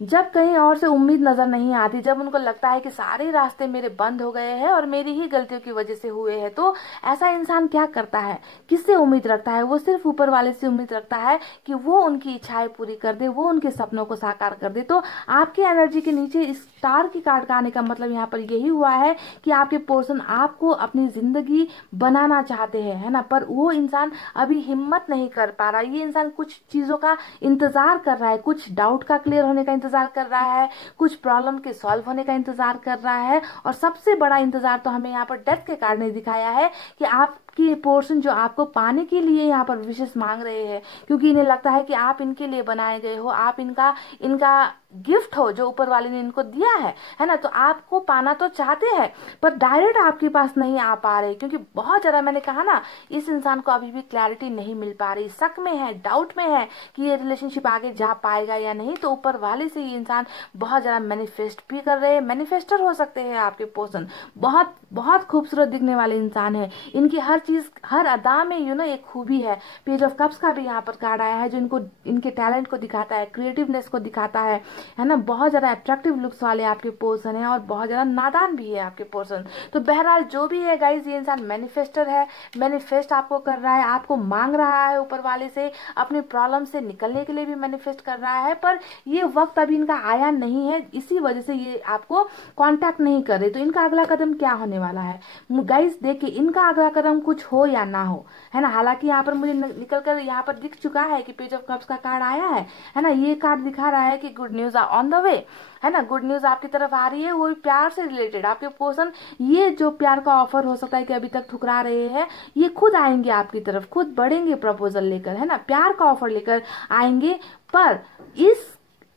जब कहीं और से उम्मीद नजर नहीं आती, जब उनको लगता है कि सारे रास्ते मेरे बंद हो गए हैं और मेरी ही गलतियों की वजह से हुए हैं, तो ऐसा इंसान क्या करता है, किससे उम्मीद रखता है, वो सिर्फ ऊपर वाले से उम्मीद रखता है कि वो उनकी इच्छाएं पूरी कर दे, वो उनके सपनों को साकार कर दे। तो आपकी एनर्जी के नीचे इस स्टार की कार्ड का आने का मतलब यहाँ पर यही हुआ है कि आपके पर्सन आपको अपनी जिंदगी बनाना चाहते हैं, है ना, पर वो इंसान अभी हिम्मत नहीं कर पा रहा। ये इंसान कुछ चीजों का इंतजार कर रहा है, कुछ डाउट का क्लियर होने का इंतजार कर रहा है, कुछ प्रॉब्लम के सॉल्व होने का इंतजार कर रहा है, और सबसे बड़ा इंतजार तो हमें यहाँ पर डेथ के कार्ड ने दिखाया है कि आपकी पोर्शन जो आपको पाने के लिए यहाँ पर विशेष मांग रहे हैं, क्योंकि इन्हें लगता है कि आप इनके लिए बनाए गए हो, आप इनका गिफ्ट हो जो ऊपर वाले ने इनको दिया है ना। तो आपको पाना तो चाहते हैं पर डायरेक्ट आपके पास नहीं आ पा रहे, क्योंकि बहुत ज्यादा, मैंने कहा ना, इस इंसान को अभी भी क्लैरिटी नहीं मिल पा रही, शक में है, डाउट में है कि ये रिलेशनशिप आगे जा पाएगा या नहीं। तो ऊपर वाले से ये इंसान बहुत ज्यादा मैनिफेस्ट भी कर रहे हैं, मैनिफेस्टर हो सकते हैं आपके पर्सन, बहुत बहुत खूबसूरत दिखने वाले इंसान है, इनकी हर चीज, हर अदा में एक खूबी है। पेज ऑफ कप्स का भी यहाँ पर कार्ड आया है, जो इनको इनके टैलेंट को दिखाता है, क्रिएटिवनेस को दिखाता है ना। बहुत ज्यादा अट्रैक्टिव लुक्स वाले आपके पर्सन है, और बहुत ज्यादा नादान भी है आपके पर्सन। तो बहरहाल जो भी है गाइज, ये इंसान मैनिफेस्टर है, मैनिफेस्ट आपको कर रहा है, आपको मांग रहा है ऊपर वाले से, अपनी प्रॉब्लम से निकलने के लिए भी मैनिफेस्ट कर रहा है, पर ये वक्त अभी इनका आया नहीं है, इसी वजह से ये आपको कांटेक्ट नहीं कर रहे। तो इनका अगला कदम क्या होने वाला है गाइज, देखिए इनका अगला कदम कुछ हो या ना हो, है ना। हालांकि यहाँ पर मुझे निकल कर यहाँ पर दिख चुका है कि पेज ऑफ कप्स का कार्ड आया है ना। ये कार्ड दिखा रहा है कि good news on the way, है ना, गुड न्यूज आपकी तरफ आ रही है, वो भी प्यार से रिलेटेड। आपके पर्सन ये जो प्यार का ऑफर हो सकता है कि अभी तक ठुकरा रहे हैं, ये खुद आएंगे आपकी तरफ, खुद बढ़ेंगे प्रपोजल लेकर, है ना, प्यार का ऑफर लेकर आएंगे। पर इस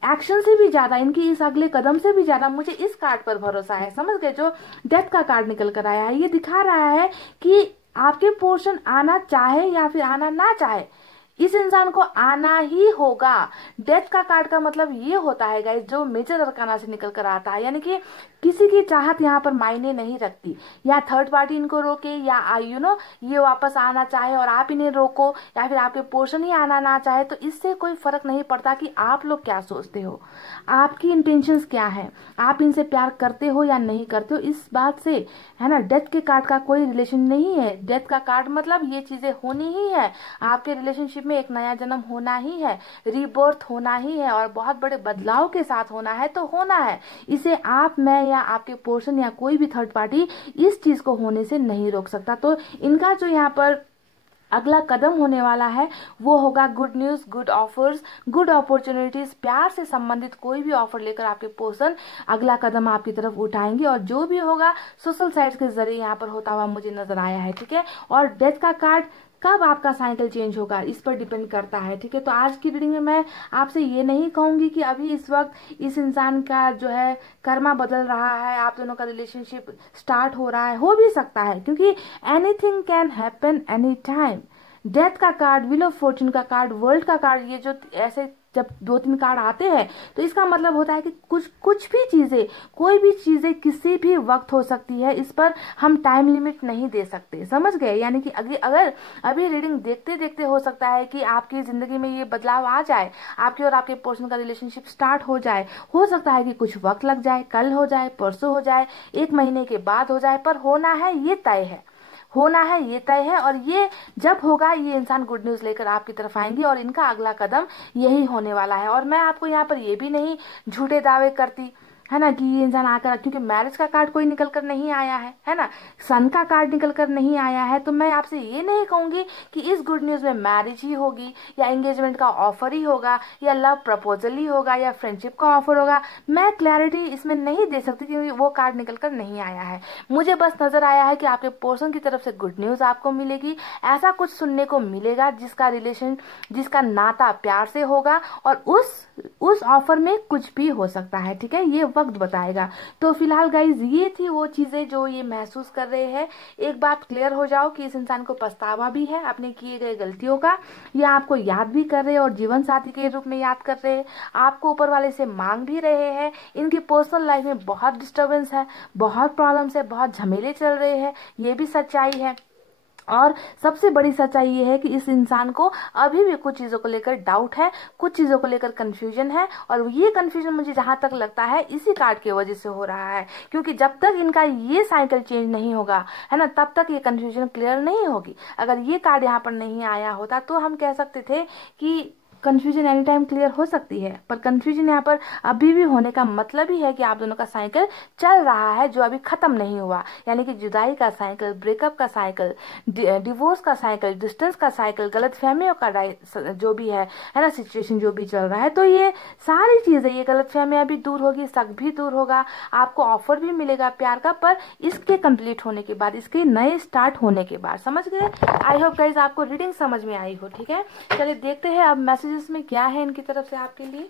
एक्शन से भी ज्यादा, इनकी इस अगले कदम से भी ज्यादा मुझे इस कार्ड पर भरोसा है। समझ गए, जो डेथ का कार्ड निकल कर आया है, ये दिखा रहा है कि आपके पोर्शन आना चाहे या फिर आना ना चाहे, इस इंसान को आना ही होगा। डेथ का कार्ड का मतलब ये होता है गाइस, जो मेजर अरकाना से निकल कर आता है, यानी कि किसी की चाहत यहाँ पर मायने नहीं रखती, या थर्ड पार्टी इनको रोके या ये वापस आना चाहे और आप इन्हें रोको, या फिर आपके पोर्शन ही आना ना चाहे, तो इससे कोई फर्क नहीं पड़ता कि आप लोग क्या सोचते हो, आपकी इंटेंशंस क्या है, आप इनसे प्यार करते हो या नहीं करते हो, इस बात से, है ना। डेथ के कार्ड का कोई रिलेशन नहीं है। डेथ का कार्ड मतलब ये चीजें होनी ही है, आपके रिलेशनशिप में एक नया जन्म होना ही है, रीबर्थ होना ही है, और बहुत बड़े बदलाव के साथ होना है तो होना है। इसे आप, मैं या आपके पोर्शन या कोई भी थर्ड पार्टी इस चीज को होने से नहीं रोक सकता। तो इनका जो यहाँ पर अगला कदम होने वाला है वो होगा good news, good offers, good opportunities. प्यार से संबंधित कोई भी ऑफर लेकर आपके पर्सन अगला कदम आपकी तरफ उठाएंगे, और जो भी होगा सोशल साइट्स के जरिए यहाँ पर होता हुआ मुझे नजर आया है, ठीक है। और डेथ का कार्ड कब आपका साइकिल चेंज होगा इस पर डिपेंड करता है, ठीक है। तो आज की रीडिंग में मैं आपसे ये नहीं कहूंगी कि अभी इस वक्त इस इंसान का जो है कर्मा बदल रहा है, आप दोनों का रिलेशनशिप स्टार्ट हो रहा है, हो भी सकता है, क्योंकि anything can happen any time. Death का कार्ड, व्हील ऑफ फॉर्चून का कार्ड, वर्ल्ड का कार्ड, ये जो ऐसे जब 2-3 कार्ड आते हैं तो इसका मतलब होता है कि कुछ भी चीजें, कोई भी चीजें किसी भी वक्त हो सकती है, इस पर हम टाइम लिमिट नहीं दे सकते, समझ गए। यानी कि अगर अभी रीडिंग देखते देखते हो सकता है कि आपकी जिंदगी में ये बदलाव आ जाए, आपके और आपके पर्सन का रिलेशनशिप स्टार्ट हो जाए, हो सकता है कि कुछ वक्त लग जाए, कल हो जाए, परसों हो जाए, 1 महीने के बाद हो जाए, पर होना है ये तय है, होना है ये तय है। और ये जब होगा, ये इंसान गुड न्यूज लेकर आपकी तरफ आएंगे और इनका अगला कदम यही होने वाला है। और मैं आपको यहाँ पर ये भी नहीं झूठे दावे करती, है ना, कि ये इंसान आकर, क्योंकि मैरिज का कार्ड कोई निकल कर नहीं आया है ना, सन का कार्ड निकल कर नहीं आया है, तो मैं आपसे ये नहीं कहूंगी कि इस गुड न्यूज में मैरिज ही होगी, या एंगेजमेंट का ऑफर ही होगा, या लव प्रपोजल ही होगा, या फ्रेंडशिप का ऑफर होगा। मैं क्लैरिटी इसमें नहीं दे सकती क्योंकि वो कार्ड निकल कर नहीं आया है। मुझे बस नजर आया है कि आपके पर्सन की तरफ से गुड न्यूज आपको मिलेगी, ऐसा कुछ सुनने को मिलेगा जिसका रिलेशन, जिसका नाता प्यार से होगा, और उस ऑफर में कुछ भी हो सकता है, ठीक है, ये वक्त बताएगा। तो फिलहाल गाइज ये थी वो चीजें जो ये महसूस कर रहे हैं। एक बात क्लियर हो जाओ कि इस इंसान को पछतावा भी है अपने किए गए गलतियों का, ये आपको याद भी कर रहे हैं और जीवन साथी के रूप में याद कर रहे हैं, आपको ऊपर वाले से मांग भी रहे हैं। इनकी पर्सनल लाइफ में बहुत डिस्टर्बेंस है, बहुत प्रॉब्लम्स है, बहुत झमेले चल रहे हैं, ये भी सच्चाई है। और सबसे बड़ी सच्चाई ये है कि इस इंसान को अभी भी कुछ चीजों को लेकर डाउट है, कुछ चीजों को लेकर कंफ्यूजन है, और ये कंफ्यूजन मुझे जहां तक लगता है इसी कार्ड की वजह से हो रहा है, क्योंकि जब तक इनका ये साइकिल चेंज नहीं होगा, है ना, तब तक ये कंफ्यूजन क्लियर नहीं होगी। अगर ये कार्ड यहाँ पर नहीं आया होता तो हम कह सकते थे कि कंफ्यूजन एनी टाइम क्लियर हो सकती है, पर कंफ्यूजन यहाँ पर अभी भी होने का मतलब ही है कि आप दोनों का साइकिल चल रहा है जो अभी खत्म नहीं हुआ, यानी कि जुदाई का साइकिल, ब्रेकअप का साइकिल, डिवोर्स का साइकिल, डिस्टेंस का साइकिल, गलत फहमियों का जो भी है ना, सिचुएशन जो भी चल रहा है, तो ये सारी चीजें, ये गलत फहमियां भी दूर होगी, शक भी दूर होगा, आपको ऑफर भी मिलेगा प्यार का, पर इसके कंप्लीट होने के बाद, इसके नए स्टार्ट होने के बाद, समझ गए। आई होप गाइज आपको रीडिंग समझ में आई हो, ठीक है। चलिए देखते हैं अब मैसेज में क्या है इनकी तरफ से आपके लिए।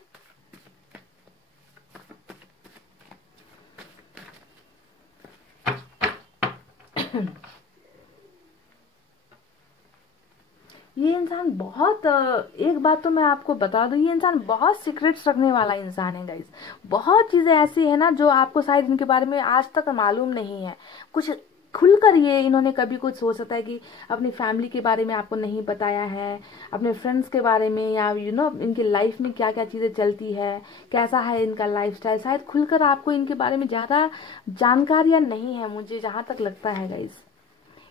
ये इंसान बहुत, एक बात तो मैं आपको बता दूं, ये इंसान बहुत सीक्रेट्स रखने वाला इंसान है गाइस। बहुत चीजें ऐसी है ना जो आपको शायद इनके बारे में आज तक मालूम नहीं है, कुछ खुलकर ये इन्होंने कभी कुछ सोच सकता है कि अपनी फैमिली के बारे में आपको नहीं बताया है, अपने फ्रेंड्स के बारे में, या इनकी लाइफ में क्या क्या चीजें चलती है, कैसा है इनका लाइफस्टाइल, शायद खुलकर आपको इनके बारे में ज्यादा जानकारियां नहीं है, मुझे जहां तक लगता है गाइस।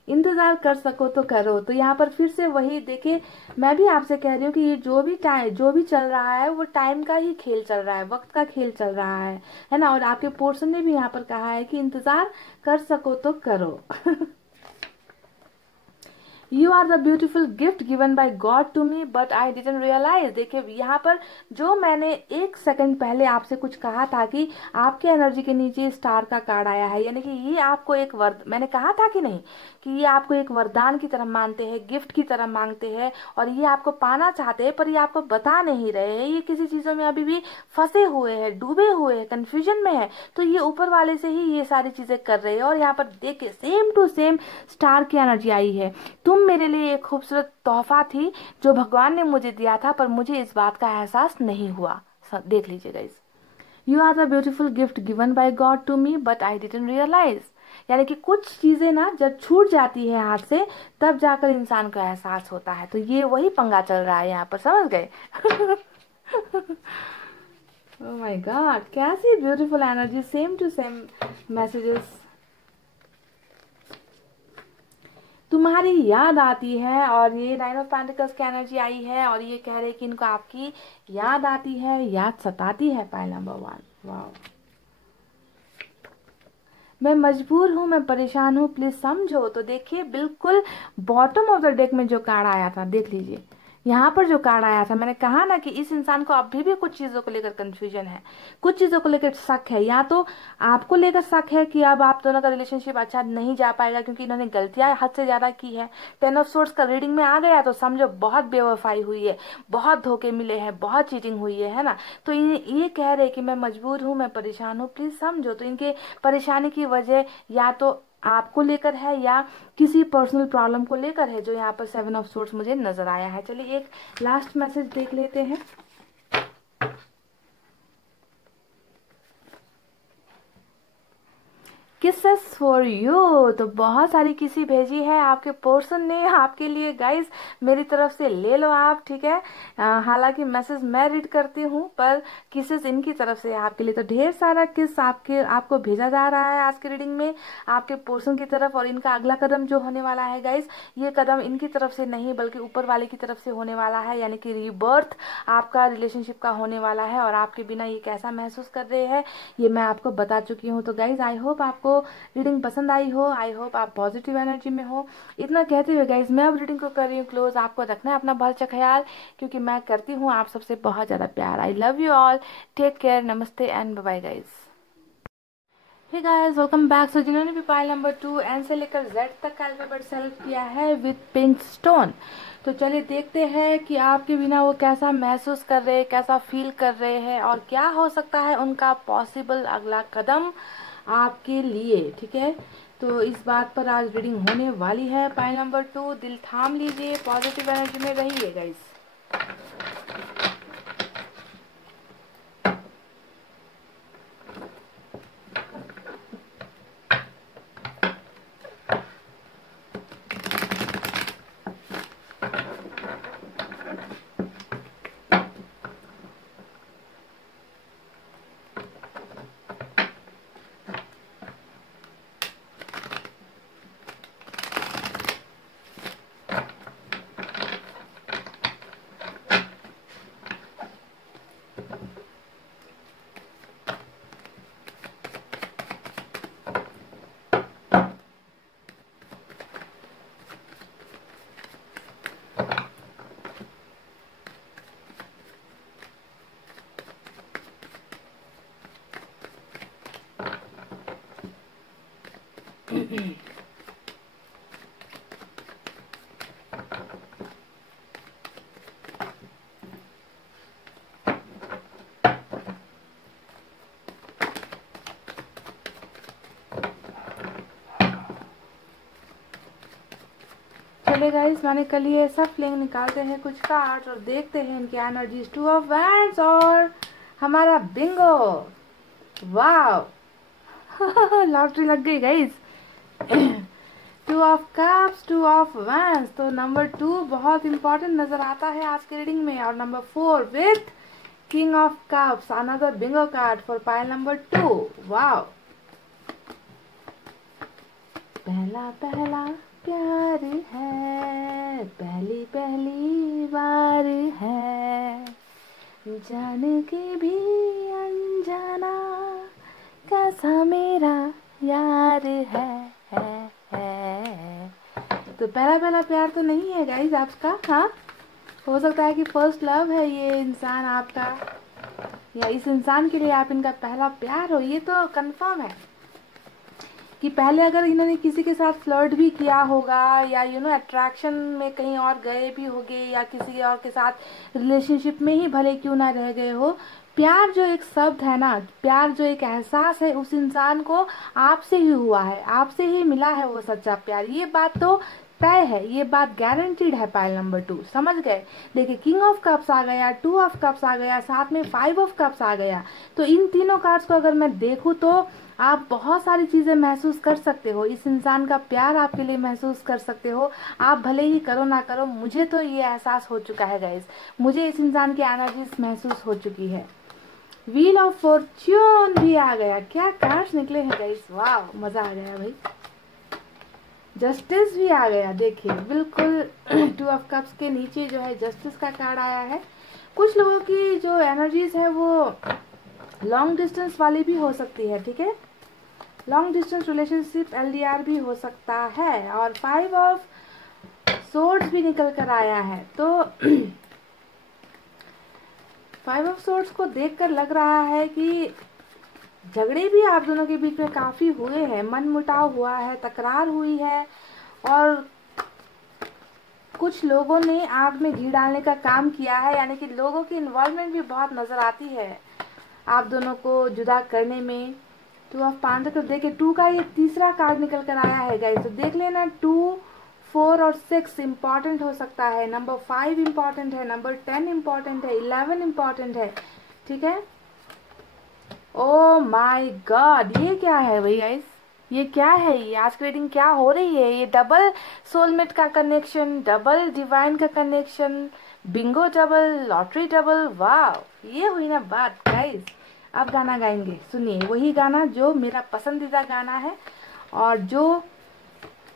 इंतजार कर सको तो करो। तो यहाँ पर फिर से वही देखे, मैं भी आपसे कह रही हूँ कि ये जो भी चल रहा है वो टाइम का ही खेल चल रहा है, वक्त का खेल चल रहा है ना। और आपके पर्सन ने भी यहाँ पर कहा है कि इंतजार कर सको तो करो। You are the beautiful gift given by God to me but I didn't realise. देखिए यहाँ पर जो मैंने 1 सेकंड पहले आपसे कुछ कहा था कि आपके एनर्जी के नीचे स्टार का कार्ड आया है, यानी कि ये आपको एक मैंने कहा था कि नहीं कि ये आपको एक वरदान की तरह मानते हैं, गिफ्ट की तरह मांगते हैं, और ये आपको पाना चाहते हैं, पर ये आपको बता नहीं रहे हैं। ये किसी चीजों में अभी भी फंसे हुए हैं, डूबे हुए हैं, कंफ्यूजन में है, तो ये ऊपर वाले से ही ये सारी चीजें कर रहे हैं। और यहाँ पर देखिए सेम टू सेम स्टार की एनर्जी आई है। तुम तुम मेरे लिए एक खूबसूरत तोहफा थी जो भगवान ने मुझे दिया था, पर मुझे इस बात का एहसास नहीं हुआ। देख लीजिए guys, you are the beautiful gift given by God to me but I didn't realise. यानी कि कुछ चीजें ना जब छूट जाती है हाथ से, तब जाकर इंसान को एहसास होता है। तो ये वही पंगा चल रहा है यहाँ पर, समझ गए? ओह माय गॉड, कैसी beautiful energy, same to same messages. तुम्हारी याद आती है, और ये 9 ऑफ पेंटिकल्स की एनर्जी आई है, और ये कह रहे कि इनको आपकी याद आती है, याद सताती है। Pile number 1, wow. मैं मजबूर हूँ, मैं परेशान हूँ, प्लीज समझो। तो देखिए, बिल्कुल बॉटम ऑफ द डेक में जो कार्ड आया था, देख लीजिए यहाँ पर जो कार्ड आया था, मैंने कहा ना कि इस इंसान को अभी भी कुछ चीजों को लेकर कंफ्यूजन है, कुछ चीजों को लेकर शक है। या तो आपको लेकर शक है कि अब आप दोनों का रिलेशनशिप अच्छा नहीं जा पाएगा क्योंकि इन्होंने गलतियां हद से ज्यादा की है। 10 ऑफ सोर्ड्स का रीडिंग में आ गया तो समझो बहुत बेवफाई हुई है, बहुत धोखे मिले हैं, बहुत चीटिंग हुई है ना। तो ये कह रहे कि मैं मजबूर हूँ, मैं परेशान हूँ, प्लीज समझो। तो इनके परेशानी की वजह या तो आपको लेकर है या किसी पर्सनल प्रॉब्लम को लेकर है, जो यहाँ पर 7 ऑफ सोर्ड्स मुझे नजर आया है। चलिए एक लास्ट मैसेज देख लेते हैं। किसेस फॉर यू, तो बहुत सारी किसी भेजी है आपके पर्सन ने आपके लिए गाइस, मेरी तरफ से ले लो आप, ठीक है। हालांकि मैसेज मैं रीड करती हूँ, पर किसेस इनकी तरफ से आपके लिए। तो ढेर सारा किस आपको भेजा जा रहा है आज के रीडिंग में आपके पर्सन की तरफ। और इनका अगला कदम जो होने वाला है गाइस, ये कदम इनकी तरफ से नहीं बल्कि ऊपर वाले की तरफ से होने वाला है। यानी कि रीबर्थ आपका रिलेशनशिप का होने वाला है, और आपके बिना ये कैसा महसूस कर रहे हैं ये मैं आपको बता चुकी हूँ। तो गाइज आई होप आपको रीडिंग पसंद आई हो, आई होप आप पॉजिटिव एनर्जी में हो। इतना कहते हुए गाइज मैं अब रीडिंग को कर रही हूँ क्लोज। आपको रखना है अपना बहुत अच्छा ख्याल, क्योंकि मैं करती हूँ आप सबसे बहुत ज्यादा प्यार। I love you all, take care, नमस्ते and bye bye guys. Hey guys, welcome back. So जिन्होंने भी पाइल नंबर 2 एन से लेकर जेड तक का अल्फाबेट सेलेक्ट किया है विद पिंक स्टोन, तो चलिए देखते हैं कि आपके बिना वो कैसा महसूस कर रहे हैं, कैसा फील कर रहे हैं, और क्या हो सकता है उनका पॉसिबल अगला कदम आपके लिए, ठीक है। तो इस बात पर आज रीडिंग होने वाली है। पाइल नंबर 2, दिल थाम लीजिए, पॉजिटिव एनर्जी में रहिए गाइस। चलिए गाइस, मैंने कल ये सब फ्लिंग निकालते हैं कुछ कार्ड्स और देखते हैं इनकी एनर्जीज। 2 ऑफ वैंड्स और हमारा बिंगो, वाव। लॉटरी लग गई guys. 2 of cups, 2 of wands, तो नंबर 2 बहुत इंपॉर्टेंट नजर आता है आज के रीडिंग में। और number 4 with king of cups, another Bingo card for pile number 2, वाव। पहला पहला प्यार है, पहली पहली बार है, जान के भी अनजाना कैसा मेरा यार है। तो पहला पहला प्यार तो नहीं है गाइज आपका, हाँ। हो सकता है कि फर्स्ट लव है ये इंसान आपका, या इस इंसान के लिए आप इनका पहला प्यार हो। ये तो कंफर्म है कि पहले अगर इन्होंने किसी के साथ फ्लर्ट भी किया होगा, या अट्रैक्शन में कहीं और गए भी होंगे, या किसी और के साथ रिलेशनशिप में ही भले क्यों ना रह गए हो, प्यार जो एक शब्द है ना, प्यार जो एक एहसास है, उस इंसान को आपसे ही हुआ है, आपसे ही मिला है वो सच्चा प्यार। ये बात तो तय है, ये बात गारंटीड है पाइल नंबर 2, समझ गए। देखिए किंग ऑफ कप्स आ गया, 2 ऑफ कप्स आ गया, साथ में 5 ऑफ कप्स आ गया। तो इन तीनों कार्ड्स को अगर मैं देखूं तो आप बहुत सारी चीजें महसूस कर सकते हो, इस इंसान का प्यार आपके लिए महसूस कर सकते हो। आप भले ही करो ना करो, मुझे तो ये एहसास हो चुका है गाइस, मुझे इस इंसान की एनर्जीज महसूस हो चुकी है। व्हील ऑफ फॉर्च्यून भी आ गया, क्या कार्ड्स निकले हैं गाइस, वाह मजा आ गया भाई। जस्टिस भी आ गया, देखिए बिल्कुल 2 ऑफ कप्स के नीचे जो है जस्टिस का कार्ड आया है। कुछ लोगों की जो एनर्जीज है वो लॉन्ग डिस्टेंस वाली भी हो सकती है, ठीक है, लॉन्ग डिस्टेंस रिलेशनशिप LDR भी हो सकता है। और 5 ऑफ सोर्ड्स भी निकल कर आया है। तो 5 ऑफ सोर्ड्स को देखकर लग रहा है कि झगड़े भी आप दोनों के बीच में काफी हुए हैं, मन मुटाव हुआ है, तकरार हुई है, और कुछ लोगों ने आग में घी डालने का काम किया है, यानी कि लोगों की इन्वॉल्वमेंट भी बहुत नजर आती है आप दोनों को जुदा करने में। 2 ऑफ पेंटिकल्स, देखिए 2 का ये तीसरा कार्ड निकल कर आया है गाइस, तो देख लेना 2, 4 और 6 इम्पॉर्टेंट हो सकता है, नंबर 5 इम्पॉर्टेंट है, नंबर 10 इम्पॉर्टेंट है, 11 इम्पॉर्टेंट है, ठीक है। ओ माय गॉड, ये क्या है भाई गाइस, ये क्या है, ये आज की रीडिंग क्या हो रही है, ये डबल सोलमेट का कनेक्शन, डबल डिवाइन का connection, Bingo double, lottery double, वाह ये हुई ना बात गाइस। अब गाना गाएंगे, सुनिए वही गाना जो मेरा पसंदीदा गाना है, और जो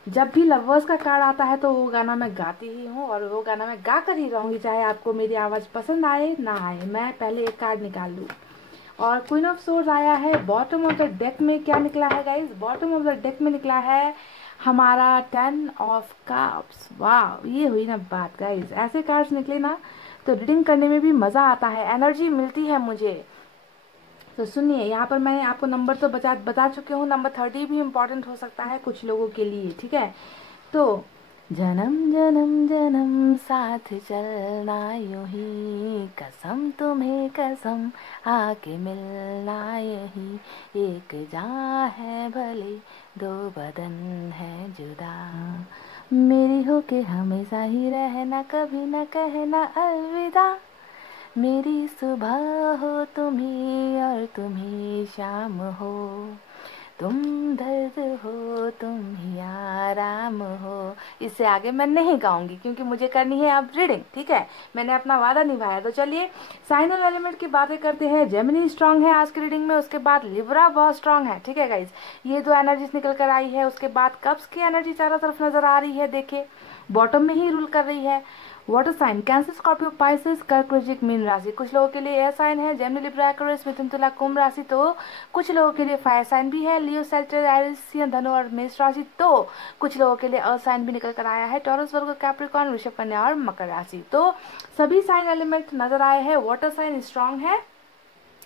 जब भी लवर्स का कार्ड आता है तो वो गाना मैं गाती ही हूँ, और वो गाना मैं गा कर ही रहूंगी, चाहे आपको मेरी आवाज पसंद आए ना आए। मैं पहले एक कार्ड निकाल लूँ, और क्वीन ऑफ सोर्ड्स आया है। बॉटम ऑफ द डेक में क्या निकला है guys, bottom of the deck में निकला है हमारा 10 ऑफ कप्स, वाह ये हुई ना बात गाइस। ऐसे कार्ड्स निकले ना तो रीडिंग करने में भी मजा आता है, एनर्जी मिलती है मुझे। तो सुनिए, यहाँ पर मैं आपको नंबर तो बता चुकी हूँ, नंबर 30 भी इम्पोर्टेंट हो सकता है कुछ लोगों के लिए, ठीक है। तो जन्म जन्म जन्म साथ चलना यूं ही, कसम तुम्हें कसम आके मिलना यही, एक जान है भले 2 बदन है जुदा, मेरी हो के हमेशा ही रहना, कभी न कहना अलविदा, मेरी सुबह हो तुम्ही और तुम्ही शाम हो, तुम दर्द हो तुम ही आराम हो। इससे आगे मैं नहीं गाऊंगी क्योंकि मुझे करनी है अब रीडिंग, ठीक है, मैंने अपना वादा निभाया। तो चलिए साइन और एलिमेंट की बातें करते हैं। जेमिनी स्ट्रांग है आज की रीडिंग में, उसके बाद लिब्रा बहुत स्ट्रांग है, ठीक है गाइज, ये 2 एनर्जीज निकल कर आई है। उसके बाद कप्स की एनर्जी चारों तरफ नजर आ रही है, देखिए बॉटम में ही रूल कर रही है। Water sign Cancer, Scorpio, Pisces, कर्क, वृश्चिक, मीन राशि, कुछ लोगों के लिए एयर साइन है, जेमिनी, लिब्रा, एक्वेरियस, मिथुन, तुला, कुंभ राशि, तो कुछ लोगों के लिए फायर साइन भी है, लियो, सैजिटेरियस, एरिस, धनु और मेष राशि, तो कुछ लोगों के लिए अर्थ साइन भी निकल कर आया है, टॉरस, वर्गो, कैप्रिकॉर्न, वृषभ, कन्या और मकर राशि। तो सभी साइन एलिमेंट नजर आए हैं। वाटर साइन स्ट्रांग है,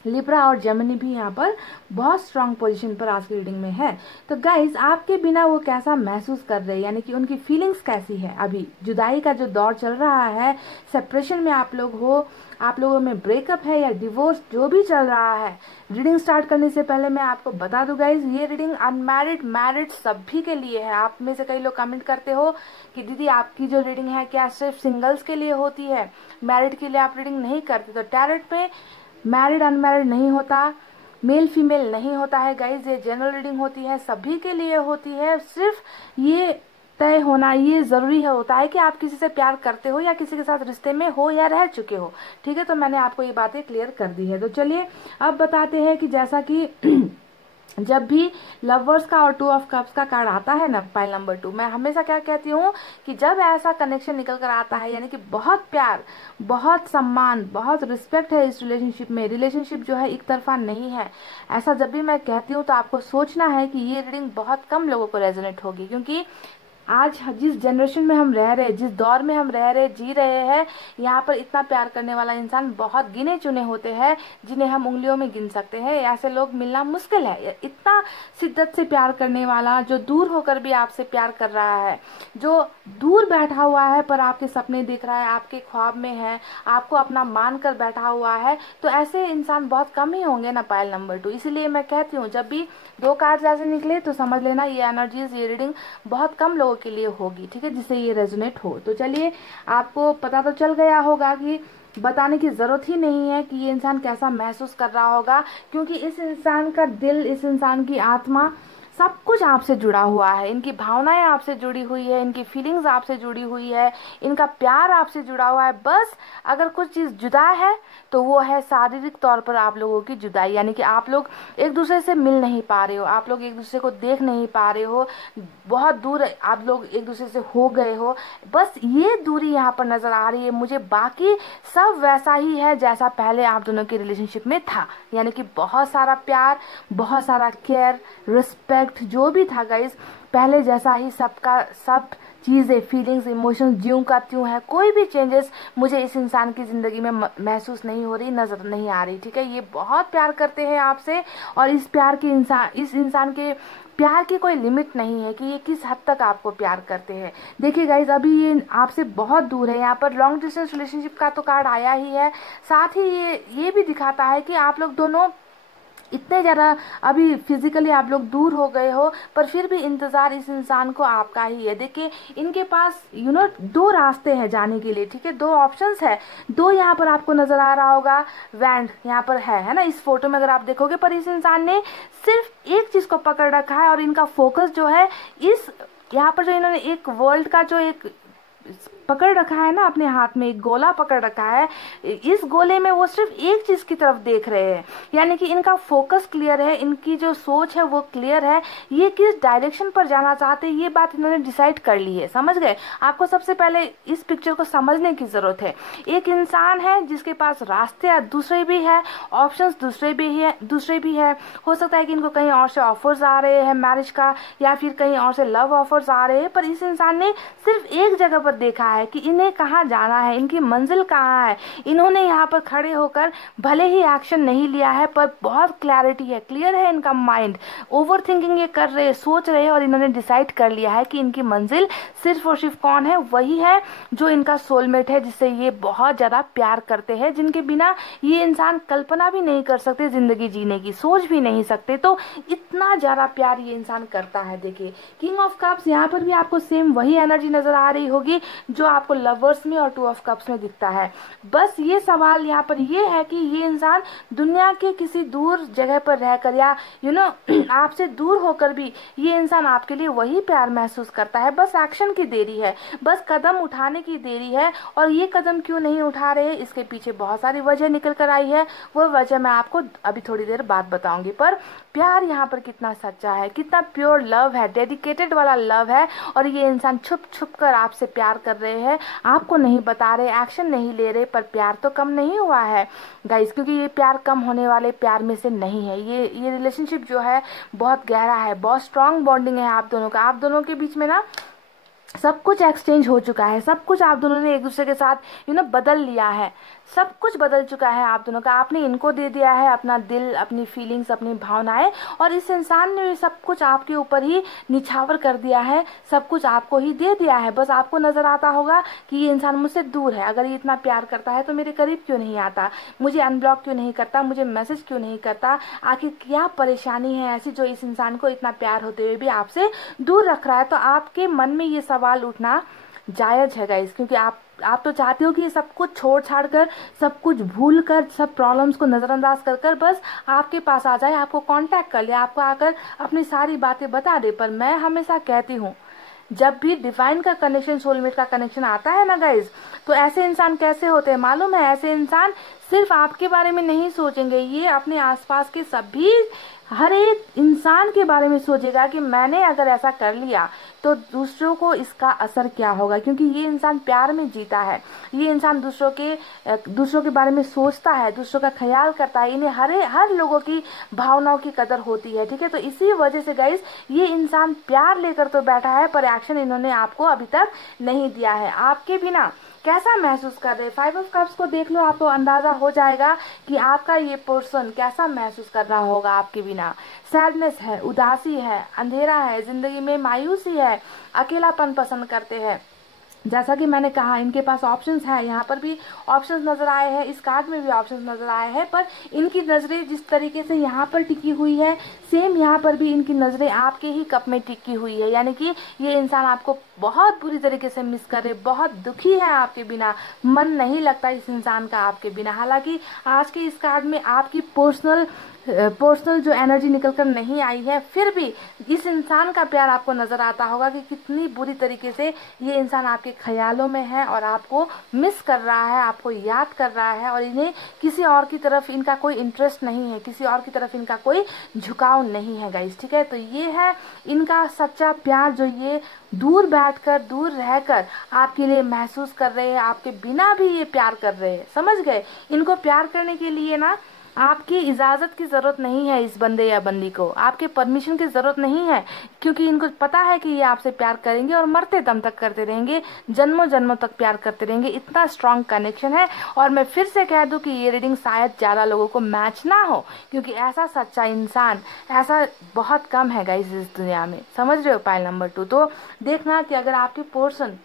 लिब्रा और जेमिनी भी यहाँ पर बहुत स्ट्रांग पोजीशन पर आज की रीडिंग में है। तो गाइज आपके बिना वो कैसा महसूस कर रहे हैं, यानी कि उनकी फीलिंग्स कैसी है। अभी जुदाई का जो दौर चल रहा है, सेपरेशन में आप लोग हो, आप लोगों में ब्रेकअप है या डिवोर्स, जो भी चल रहा है। रीडिंग स्टार्ट करने से पहले मैं आपको बता दूं गाइज, ये रीडिंग अनमैरिड, मैरिड सभी के लिए है। आप में से कई लोग कमेंट करते हो कि दीदी आपकी जो रीडिंग है क्या सिर्फ सिंगल्स के लिए होती है, मैरिड के लिए आप रीडिंग नहीं करते। तो टैरोट पे मैरिड अनमैरिड नहीं होता, मेल फीमेल नहीं होता है गाइज, ये जनरल रीडिंग होती है, सभी के लिए होती है। सिर्फ ये तय होना ये जरूरी है होता है कि आप किसी से प्यार करते हो या किसी के साथ रिश्ते में हो या रह चुके हो, ठीक है। तो मैंने आपको ये बातें क्लियर कर दी है। तो चलिए अब बताते हैं कि जैसा कि जब भी लवर्स का और 2 ऑफ कप्स का कार्ड आता है ना पाइल नंबर 2, मैं हमेशा क्या कहती हूँ कि जब ऐसा कनेक्शन निकल कर आता है, यानी कि बहुत प्यार, बहुत सम्मान, बहुत रिस्पेक्ट है इस रिलेशनशिप में, रिलेशनशिप जो है एक तरफा नहीं है, ऐसा जब भी मैं कहती हूँ तो आपको सोचना है कि ये रीडिंग बहुत कम लोगों को रेजोनेट होगी। क्योंकि आज जिस जनरेशन में हम रह रहे, जिस दौर में हम रह रहे, जी रहे हैं, यहाँ पर इतना प्यार करने वाला इंसान बहुत गिने चुने होते हैं, जिन्हें हम उंगलियों में गिन सकते हैं। ऐसे लोग मिलना मुश्किल है। इतना शिद्दत से प्यार करने वाला, जो दूर होकर भी आपसे प्यार कर रहा है, जो दूर बैठा हुआ है पर आपके सपने देख रहा है, आपके ख्वाब में है, आपको अपना मान कर बैठा हुआ है, तो ऐसे इंसान बहुत कम ही होंगे ना पाइल नंबर 2। इसीलिए मैं कहती हूँ जब भी 2 कार्ड ऐसे निकले तो समझ लेना ये एनर्जीज, ये रीडिंग बहुत कम लोगों के लिए होगी, ठीक है, जिससे ये रेजोनेट हो। तो चलिए, आपको पता तो चल गया होगा कि बताने की जरूरत ही नहीं है कि ये इंसान कैसा महसूस कर रहा होगा, क्योंकि इस इंसान का दिल, इस इंसान की आत्मा, सब कुछ आपसे जुड़ा हुआ है। इनकी भावनाएं आपसे जुड़ी हुई है, इनकी फीलिंग्स आपसे जुड़ी हुई है, इनका प्यार आपसे जुड़ा हुआ है। बस अगर कुछ चीज़ जुदा है तो वो है शारीरिक तौर पर आप लोगों की जुदाई, यानी कि आप लोग एक दूसरे से मिल नहीं पा रहे हो, आप लोग एक दूसरे को देख नहीं पा रहे हो, बहुत दूर आप लोग एक दूसरे से हो गए हो। बस ये दूरी यहाँ पर नजर आ रही है मुझे, बाकी सब वैसा ही है जैसा पहले आप दोनों के रिलेशनशिप में था, यानी कि बहुत सारा प्यार, बहुत सारा केयर, रिस्पेक्ट, जो भी था गाइस पहले जैसा ही सबका सब चीज़ें, फीलिंग्स, इमोशंस ज्यों का त्यों है। कोई भी चेंजेस मुझे इस इंसान की ज़िंदगी में महसूस नहीं हो रही, नज़र नहीं आ रही, ठीक है। ये बहुत प्यार करते हैं आपसे, और इस इंसान के प्यार की कोई लिमिट नहीं है कि ये किस हद तक आपको प्यार करते हैं। देखिए गाइज, अभी ये आपसे बहुत दूर है, यहाँ पर लॉन्ग डिस्टेंस रिलेशनशिप का तो कार्ड आया ही है, साथ ही ये भी दिखाता है कि आप लोग दोनों इतने ज़्यादा अभी फिजिकली आप लोग दूर हो गए हो, पर फिर भी इंतज़ार इस इंसान को आपका ही है। देखिए, इनके पास 2 रास्ते हैं जाने के लिए, ठीक है, 2 ऑप्शंस है, 2 यहाँ पर आपको नज़र आ रहा होगा, वैंड यहाँ पर है ना, इस फोटो में अगर आप देखोगे, पर इस इंसान ने सिर्फ एक चीज़ को पकड़ रखा है, और इनका फोकस जो है इस यहाँ पर जो इन्होंने एक वर्ल्ड का जो एक पकड़ रखा है ना, अपने हाथ में एक गोला पकड़ रखा है, इस गोले में वो सिर्फ एक चीज की तरफ देख रहे हैं, यानी कि इनका फोकस क्लियर है, इनकी जो सोच है वो क्लियर है, ये किस डायरेक्शन पर जाना चाहते हैं ये बात इन्होंने डिसाइड कर ली है। समझ गए? आपको सबसे पहले इस पिक्चर को समझने की जरूरत है। एक इंसान है जिसके पास रास्ते दूसरे भी है, ऑप्शंस दूसरे भी है। हो सकता है कि इनको कहीं और से ऑफर्स आ रहे हैं मैरिज का, या फिर कहीं और से लव ऑफर्स आ रहे हैं, पर इस इंसान ने सिर्फ एक जगह पर देखा है कि इन्हें कहाँ जाना है, इनकी मंजिल कहाँ है। इन्होंने यहाँ पर खड़े होकर भले ही एक्शन नहीं लिया है, पर बहुत क्लैरिटी है, क्लियर है इनका माइंड, ओवर थिंकिंग ये कर रहे, सोच रहे हैं, और इन्होंने डिसाइड कर लिया है कि इनकी मंजिल सिर्फ और सिर्फ कौन है, वही है जो इनका सोलमेट है, जिससे ये बहुत ज्यादा प्यार करते हैं, जिनके बिना ये इंसान कल्पना भी नहीं कर सकते जिंदगी जीने की, सोच भी नहीं सकते। तो इतना ज्यादा प्यार ये इंसान करता है। देखिए, किंग ऑफ कप्स, यहाँ पर भी आपको सेम वही एनर्जी नजर आ रही होगी जो आपको लवर्स में और 2 ऑफ कप्स में दिखता है। बस ये सवाल यहाँ पर ये है कि ये इंसान दुनिया के किसी दूर जगह पर रहकर, या आपसे दूर होकर भी ये इंसान आपके लिए वही प्यार महसूस करता है। बस एक्शन की देरी है, बस कदम उठाने की देरी है। और ये कदम क्यों नहीं उठा रहे, इसके पीछे बहुत सारी वजह निकल कर आई है, वो वजह मैं आपको अभी थोड़ी देर बाद बताऊंगी। पर प्यार यहाँ पर कितना सच्चा है, कितना प्योर लव है, डेडिकेटेड वाला लव है, और ये इंसान छुप छुप कर आपसे प्यार कर रहे हैं, आपको नहीं बता रहे, एक्शन नहीं ले रहे, पर प्यार तो कम नहीं हुआ है गाइस, क्योंकि ये प्यार कम होने वाले प्यार में से नहीं है। ये रिलेशनशिप जो है बहुत गहरा है, बहुत स्ट्रांग बॉन्डिंग है आप दोनों का। आप दोनों के बीच में ना सब कुछ एक्सचेंज हो चुका है, सब कुछ आप दोनों ने एक दूसरे के साथ बदल लिया है, सब कुछ बदल चुका है आप दोनों का। आपने इनको दे दिया है अपना दिल, अपनी फीलिंग्स, अपनी भावनाएं, और इस इंसान ने सब कुछ आपके ऊपर ही निछावर कर दिया है, सब कुछ आपको ही दे दिया है। बस आपको नजर आता होगा कि ये इंसान मुझसे दूर है, अगर ये इतना प्यार करता है तो मेरे करीब क्यों नहीं आता, मुझे अनब्लॉक क्यों नहीं करता, मुझे मैसेज क्यों नहीं करता, आखिर क्या परेशानी है ऐसी जो इस इंसान को इतना प्यार होते हुए भी आपसे दूर रख रहा है। तो आपके मन में ये सवाल उठना जायज है गाइस, क्योंकि आप तो चाहते हो कि ये सब कुछ छोड़ छाड़ कर, सब कुछ भूल कर, सब प्रॉब्लम्स को नजरअंदाज कर कर बस आपके पास आ जाए, आपको कांटेक्ट कर ले, आपको आकर अपनी सारी बातें बता दे। पर मैं हमेशा कहती हूँ, जब भी डिवाइन का कनेक्शन, सोलमेट का कनेक्शन आता है ना गाइज, तो ऐसे इंसान कैसे होते हैं मालूम है? ऐसे इंसान सिर्फ आपके बारे में नहीं सोचेंगे, ये अपने आसपास के सभी हर एक इंसान के बारे में सोचेगा कि मैंने अगर ऐसा कर लिया तो दूसरों को इसका असर क्या होगा, क्योंकि ये इंसान प्यार में जीता है, ये इंसान दूसरों के बारे में सोचता है, दूसरों का ख्याल करता है, इन्हें हर लोगों की भावनाओं की कदर होती है, ठीक है। तो इसी वजह से गाइस ये इंसान प्यार लेकर तो बैठा है, पर एक्शन इन्होंने आपको अभी तक नहीं दिया है। आपके बिना कैसा महसूस कर रहे हैं? 5 ऑफ कप्स को देख लो, आपको अंदाजा हो जाएगा कि आपका ये पर्सन कैसा महसूस कर रहा होगा आपके बिना। सैडनेस है, उदासी है, अंधेरा है, जिंदगी में मायूसी है, अकेलापन पसंद करते हैं, जैसा कि मैंने कहा इनके पास ऑप्शंस है, यहाँ पर भी ऑप्शंस नजर आए हैं, इस कार्ड में भी ऑप्शंस नजर आए हैं, पर इनकी नजरें जिस तरीके से यहाँ पर टिकी हुई है सेम यहाँ पर भी इनकी नजरें आपके ही कप में टिकी हुई है। यानी कि ये इंसान आपको बहुत बुरी तरीके से मिस करे, बहुत दुखी है आपके बिना, मन नहीं लगता इस इंसान का आपके बिना। हालांकि आज के इस कार्ड में आपकी पर्सनल जो एनर्जी निकल कर नहीं आई है, फिर भी इस इंसान का प्यार आपको नजर आता होगा कि कितनी बुरी तरीके से ये इंसान आपके ख्यालों में है और आपको मिस कर रहा है, आपको याद कर रहा है, और इन्हें किसी और की तरफ इनका कोई इंटरेस्ट नहीं है, किसी और की तरफ इनका कोई झुकाव नहीं है गाइस। ठीक है, तो ये है इनका सच्चा प्यार जो ये दूर बैठकर, दूर रहकर आपके लिए महसूस कर रहे हैं, आपके बिना भी ये प्यार कर रहे हैं। समझ गए? इनको प्यार करने के लिए ना आपकी इजाजत की जरूरत नहीं है, इस बंदे या बंदी को आपके परमिशन की जरूरत नहीं है, क्योंकि इनको पता है कि ये आपसे प्यार करेंगे और मरते दम तक करते रहेंगे, जन्मों जन्मों तक प्यार करते रहेंगे। इतना स्ट्रांग कनेक्शन है। और मैं फिर से कह दूं कि ये रीडिंग शायद ज्यादा लोगों को मैच ना हो, क्योंकि ऐसा सच्चा इंसान ऐसा बहुत कम है गाइस इस दुनिया में। समझ रहे हो? Pile number 2। तो देखना कि अगर आपके पर्सन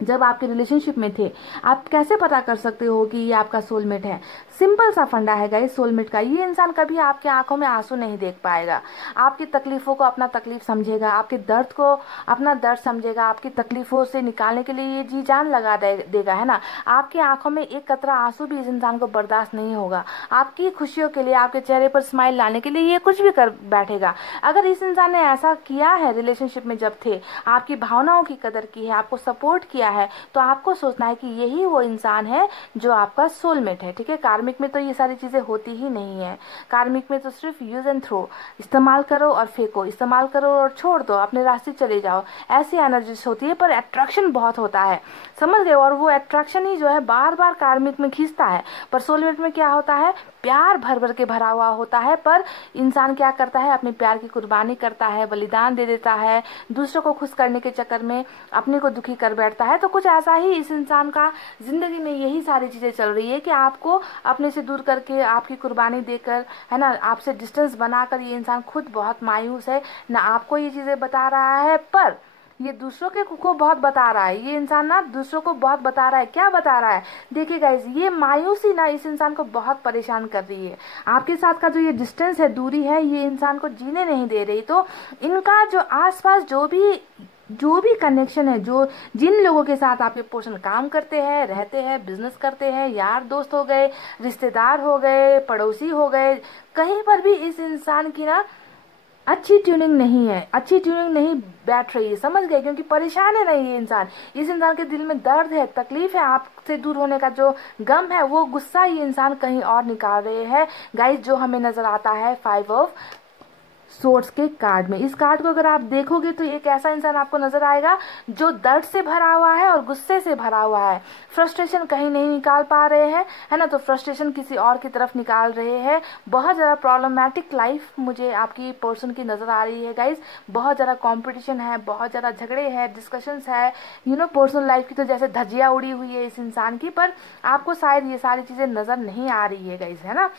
जब आपके रिलेशनशिप में थे, आप कैसे पता कर सकते हो कि ये आपका सोलमेट है? सिंपल सा फंडा है गाइस सोलमेट का। ये इंसान कभी आपके आंखों में आंसू नहीं देख पाएगा, आपकी तकलीफों को अपना तकलीफ समझेगा, आपके दर्द को अपना दर्द समझेगा, आपकी तकलीफों से निकालने के लिए ये जी जान लगा देगा, है ना। आपकी आंखों में एक कतरा आंसू भी इस इंसान को बर्दाश्त नहीं होगा। आपकी खुशियों के लिए, आपके चेहरे पर स्माइल लाने के लिए ये कुछ भी कर बैठेगा। अगर इस इंसान ने ऐसा किया है रिलेशनशिप में जब थे, आपकी भावनाओं की कदर की है, आपको सपोर्ट किया है, तो आपको सोचना है कि यही वो इंसान है जो आपका सोलमेट है। ठीक है, कार्मिक में तो ये सारी चीजें होती ही नहीं है। कार्मिक में तो सिर्फ यूज एंड थ्रो, इस्तेमाल करो और फेंको, इस्तेमाल करो और छोड़ दो, अपने रास्ते चले जाओ, ऐसी एनर्जीज होती है। पर अट्रैक्शन बहुत होता है, समझ गए? और वो अट्रैक्शन ही जो है बार बार कार्मिक में खींचता है। पर सोलमेट में क्या होता है? प्यार भर भर के भरा हुआ होता है, पर इंसान क्या करता है? अपने प्यार की कुर्बानी करता है, बलिदान दे देता है, दूसरों को खुश करने के चक्कर में अपने को दुखी कर बैठता है। तो कुछ ऐसा ही इस इंसान का जिंदगी में यही सारी चीजें चल रही है कि आपको अपने से दूर करके, आपकी कुर्बानी देकर, है ना, आपसे डिस्टेंस बनाकर ये इंसान खुद बहुत मायूस है ना। आपको ये चीजें बता रहा है, पर ये दूसरों के को बहुत बता रहा है। ये इंसान ना दूसरों को बहुत बता रहा है। क्या बता रहा है? देखिए गाइस, ये मायूसी ना इस इंसान को बहुत परेशान कर रही है। आपके साथ का जो ये डिस्टेंस है, दूरी है, ये इंसान को जीने नहीं दे रही। तो इनका जो आसपास जो भी कनेक्शन है, जो जिन लोगों के साथ आपके पर्सन काम करते हैं, रहते हैं, बिजनेस करते हैं, यार दोस्त हो गए, रिश्तेदार हो गए, पड़ोसी हो गए, कहीं पर भी इस इंसान की ना अच्छी ट्यूनिंग नहीं है, अच्छी ट्यूनिंग नहीं बैठ रही है। समझ गए? क्योंकि परेशान है ना ये इंसान। इस इंसान के दिल में दर्द है, तकलीफ है, आपसे दूर होने का जो गम है, वो गुस्सा ये इंसान कहीं और निकाल रहे हैं गाइस, जो हमें नजर आता है 5 ऑफ सोर्स के कार्ड में। इस कार्ड को अगर आप देखोगे तो एक ऐसा इंसान आपको नजर आएगा जो दर्द से भरा हुआ है और गुस्से से भरा हुआ है। फ्रस्ट्रेशन कहीं नहीं निकाल पा रहे हैं, है ना, तो फ्रस्ट्रेशन किसी और की तरफ निकाल रहे हैं। बहुत ज्यादा प्रॉब्लमैटिक लाइफ मुझे आपकी पर्सन की नजर आ रही है गाइज। बहुत ज्यादा कॉम्पिटिशन है, बहुत ज्यादा झगड़े हैं, डिस्कशंस है, पर्सनल लाइफ की तो जैसे धज्जियां उड़ी हुई है इस इंसान की, पर आपको शायद ये सारी चीजें नजर नहीं आ रही है गाइज, है ना।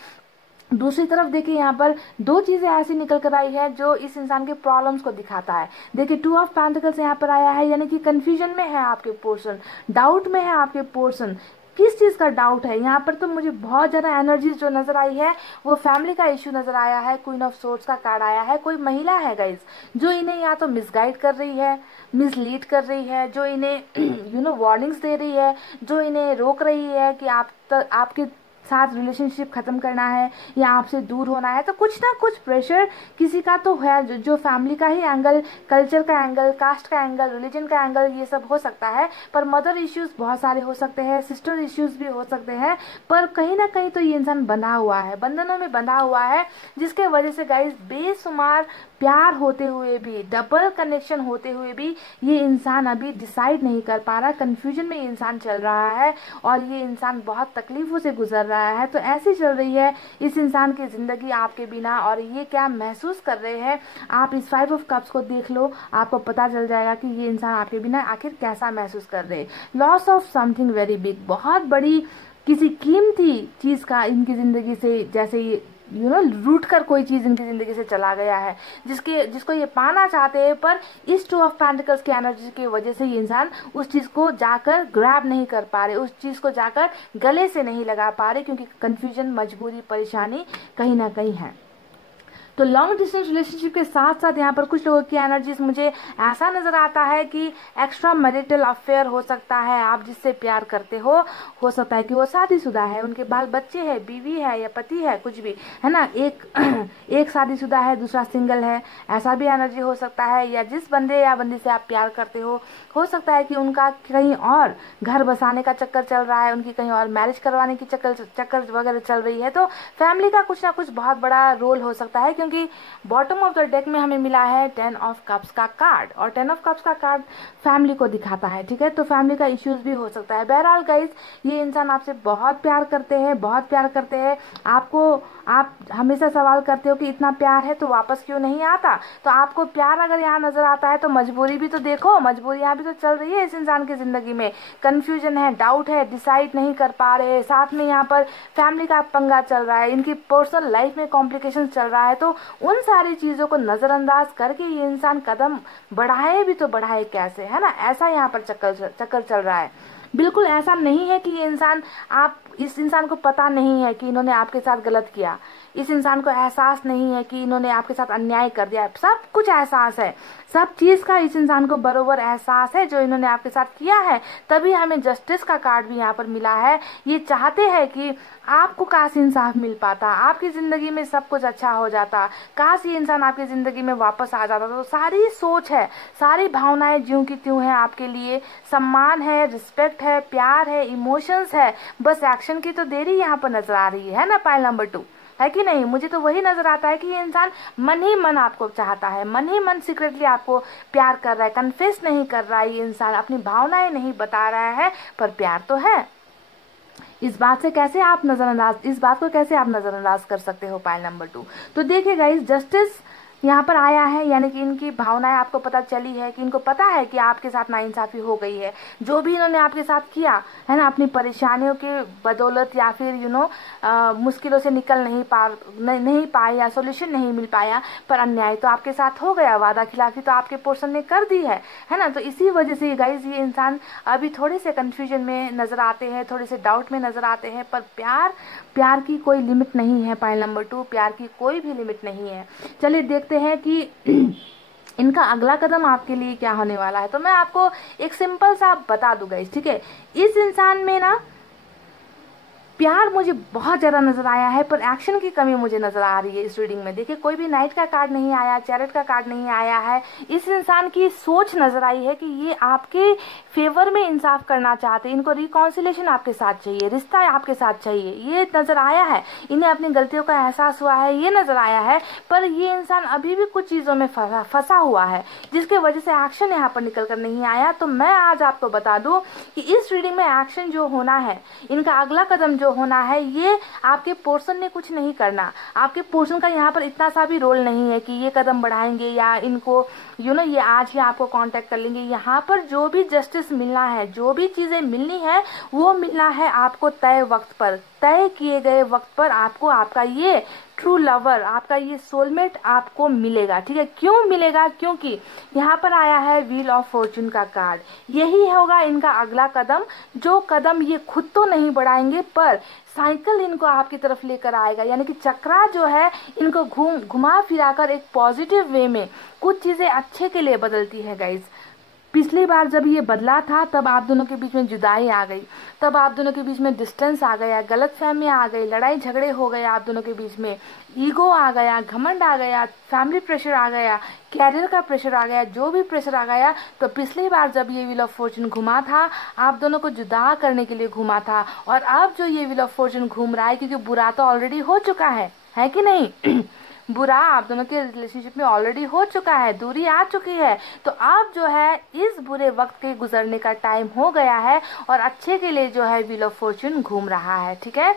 दूसरी तरफ देखिए, यहाँ पर 2 चीजें ऐसी निकल कर आई है जो इस इंसान के प्रॉब्लम्स को दिखाता है। देखिए 2 ऑफ पेंटिकल्स यहाँ पर आया है, यानी कि कंफ्यूजन में है आपके पर्सन, डाउट में है आपके पर्सन। किस चीज का डाउट है? यहाँ पर तो मुझे बहुत ज्यादा एनर्जीज जो नजर आई है वो फैमिली का इश्यू नजर आया है। क्वीन ऑफ सोर्ड्स का कार्ड आया है। कोई महिला है गाइज जो इन्हें या तो मिसगाइड कर रही है, मिसलीड कर रही है, जो इन्हें वार्निंग्स दे रही है, जो इन्हें रोक रही है कि आपके साथ रिलेशनशिप खत्म करना है या आपसे दूर होना है। तो कुछ ना कुछ प्रेशर किसी का तो है, जो फैमिली का ही एंगल, कल्चर का एंगल, कास्ट का एंगल, रिलीजन का एंगल, ये सब हो सकता है। पर मदर इश्यूज बहुत सारे हो सकते हैं, सिस्टर इश्यूज भी हो सकते हैं। पर कहीं ना कहीं तो ये इंसान बंधा हुआ है, बंधनों में बंधा हुआ है, जिसके वजह से गाइस बेशुमार प्यार होते हुए भी, डबल कनेक्शन होते हुए भी ये इंसान अभी डिसाइड नहीं कर पा रहा। कंफ्यूजन में ये इंसान चल रहा है और ये इंसान बहुत तकलीफों से गुजर रहा है। तो ऐसी चल रही है इस इंसान की जिंदगी आपके बिना। और ये क्या महसूस कर रहे हैं, आप इस 5 ऑफ कप्स को देख लो, आपको पता चल जाएगा कि ये इंसान आपके बिना आखिर कैसा महसूस कर रहे हैं। Loss of something very big, बहुत बड़ी किसी कीमती चीज का इनकी जिंदगी से जैसे रूट कर कोई चीज इनकी जिंदगी से चला गया है, जिसको ये पाना चाहते हैं, पर इस 2 ऑफ पेंटिकल्स की एनर्जी की वजह से ये इंसान उस चीज को जाकर ग्रैब नहीं कर पा रहे, उस चीज को जाकर गले से नहीं लगा पा रहे, क्योंकि कंफ्यूजन, मजबूरी, परेशानी कहीं ना कहीं है। तो लॉन्ग डिस्टेंस रिलेशनशिप के साथ साथ यहाँ पर कुछ लोगों की एनर्जीज मुझे ऐसा नजर आता है कि एक्स्ट्रा मैरिटल अफेयर हो सकता है। आप जिससे प्यार करते हो सकता है कि वो शादीशुदा है, उनके बाल बच्चे हैं, बीवी है या पति है, कुछ भी है ना, एक शादीशुदा है, दूसरा सिंगल है, ऐसा भी एनर्जी हो सकता है। या जिस बंदे या बंदी से आप प्यार करते हो सकता है कि उनका कहीं और घर बसाने का चक्कर चल रहा है, उनकी कहीं और मैरिज करवाने की चक्कर वगैरह चल रही है। तो फैमिली का कुछ ना कुछ बहुत बड़ा रोल हो सकता है, क्योंकि बॉटम ऑफ द डेक में हमें मिला है 10 ऑफ कप्स का कार्ड, और 10 ऑफ कप्स का कार्ड फैमिली को दिखाता है, ठीक है। तो फैमिली का इश्यूज भी हो सकता है। बहरहाल गाइस, ये इंसान आपसे बहुत प्यार करते हैं, बहुत प्यार करते हैं आपको। आप हमेशा सवाल करते हो कि इतना प्यार है तो वापस क्यों नहीं आता। तो आपको प्यार अगर यहाँ नजर आता है तो मजबूरी भी तो देखो, मजबूरी यहाँ भी तो चल रही है इस इंसान की जिंदगी में। कंफ्यूजन है, डाउट है, डिसाइड नहीं कर पा रहे, साथ में यहाँ पर फैमिली का पंगा चल रहा है, इनकी पर्सनल लाइफ में कॉम्प्लिकेशन चल रहा है। तो उन सारी चीजों को नजरअंदाज करके ये इंसान कदम बढ़ाए भी तो बढ़ाए कैसे, है ना, ऐसा यहाँ पर चक्कर चल रहा है। बिल्कुल ऐसा नहीं है कि ये इंसान, आप इस इंसान को पता नहीं है कि इन्होंने आपके साथ गलत किया, इस इंसान को एहसास नहीं है कि इन्होंने आपके साथ अन्याय कर दिया। सब कुछ एहसास है, सब चीज का इस इंसान को बरोबर एहसास है जो इन्होंने आपके साथ किया है। तभी हमें जस्टिस का कार्ड भी यहाँ पर मिला है। ये चाहते हैं कि आपको काश इंसाफ मिल पाता, आपकी जिंदगी में सब कुछ अच्छा हो जाता, काश ये इंसान आपकी जिंदगी में वापस आ जाता। तो सारी सोच है, सारी भावनाएं ज्यों की त्यों है आपके लिए, सम्मान है, रिस्पेक्ट है, प्यार है, इमोशंस है, बस एक्शन की तो देरी यहाँ पर नजर आ रही है ना, पाइल नंबर 2, है कि नहीं। मुझे तो वही नजर आता है कि ये इंसान मन ही मन आपको चाहता है, मन ही मन सीक्रेटली आपको प्यार कर रहा है, कन्फेस नहीं कर रहा है, ये इंसान अपनी भावनाएं नहीं बता रहा है, पर प्यार तो है। इस बात को कैसे आप नजरअंदाज कर सकते हो, पाइल नंबर 2। तो देखिए गाइस, जस्टिस यहाँ पर आया है, यानी कि इनकी भावनाएं आपको पता चली है, कि इनको पता है कि आपके साथ नाइंसाफी हो गई है, जो भी इन्होंने आपके साथ किया है ना, अपनी परेशानियों के बदौलत या फिर मुश्किलों से निकल नहीं पाए या सोल्यूशन नहीं मिल पाया, पर अन्याय तो आपके साथ हो गया, वादा खिलाफी तो आपके पोर्शन ने कर दी है ना। तो इसी वजह से गाइज ये इंसान अभी थोड़े से कंफ्यूजन में नजर आते हैं, थोड़े से डाउट में नजर आते हैं, पर प्यार की कोई लिमिट नहीं है। पाइल नंबर 2, प्यार की कोई भी लिमिट नहीं है। चलिए देखते हैं कि इनका अगला कदम आपके लिए क्या होने वाला है। तो मैं आपको एक सिंपल सा बता दूंगा इस, ठीक है। इस इंसान में ना प्यार मुझे बहुत ज्यादा नजर आया है, पर एक्शन की कमी मुझे नजर आ रही है इस रीडिंग में। देखिए, कोई भी नाइट का कार्ड नहीं आया, चैरिट का कार्ड नहीं आया है। इस इंसान की सोच नजर आई है कि ये आपके फेवर में इंसाफ करना चाहते हैं, इनको रिकॉन्सिलेशन आपके साथ चाहिए, रिश्ता आपके साथ चाहिए, ये नजर आया है। इन्हें अपनी गलतियों का एहसास हुआ है, ये नजर आया है। पर ये इंसान अभी भी कुछ चीजों में फंसा हुआ है, जिसके वजह से एक्शन यहाँ पर निकल कर नहीं आया। तो मैं आज आपको बता दूं कि इस रीडिंग में एक्शन जो होना है, इनका अगला कदम जो होना है, ये आपके पोर्शन ने कुछ नहीं करना। आपके पोर्शन का यहाँ पर इतना सा भी रोल नहीं है कि ये कदम बढ़ाएंगे या इनको ये आज ही आपको कांटेक्ट कर लेंगे। यहाँ पर जो भी जस्टिस मिलना है, जो भी चीजें मिलनी है, वो मिलना है आपको तय वक्त पर, तय किए गए वक्त पर आपको आपका ये ट्रू लवर, आपका ये सोलमेट आपको मिलेगा, ठीक है। क्यों मिलेगा? क्योंकि यहाँ पर आया है व्हील ऑफ फॉर्चून का कार्ड। यही होगा इनका अगला कदम, जो कदम ये खुद तो नहीं बढ़ाएंगे, पर साइकिल इनको आपकी तरफ लेकर आएगा। यानी कि चक्रा जो है इनको घुमा फिराकर एक पॉजिटिव वे में कुछ चीजें अच्छे के लिए बदलती है गाइज। पिछली बार जब ये बदला था तब आप दोनों के बीच में जुदाई आ गई, तब आप दोनों के बीच में डिस्टेंस आ गया, गलतफहमियां आ गई, लड़ाई झगड़े हो गए आप दोनों के बीच में, ईगो आ गया, घमंड आ गया, फैमिली प्रेशर आ गया, कैरियर का प्रेशर आ गया, जो भी प्रेशर आ गया। तो पिछली बार जब ये व्हील ऑफ फॉर्चून घुमा था, आप दोनों को जुदा करने के लिए घुमा था, और अब जो ये व्हील ऑफ फॉर्चून घूम रहा है, क्योंकि बुरा तो ऑलरेडी हो चुका है कि नहीं बुरा आप दोनों के रिलेशनशिप में ऑलरेडी हो चुका है, दूरी आ चुकी है। तो अब जो है इस बुरे वक्त के गुजरने का टाइम हो गया है, और अच्छे के लिए जो है व्हील ऑफ फॉर्चून घूम रहा है, ठीक है।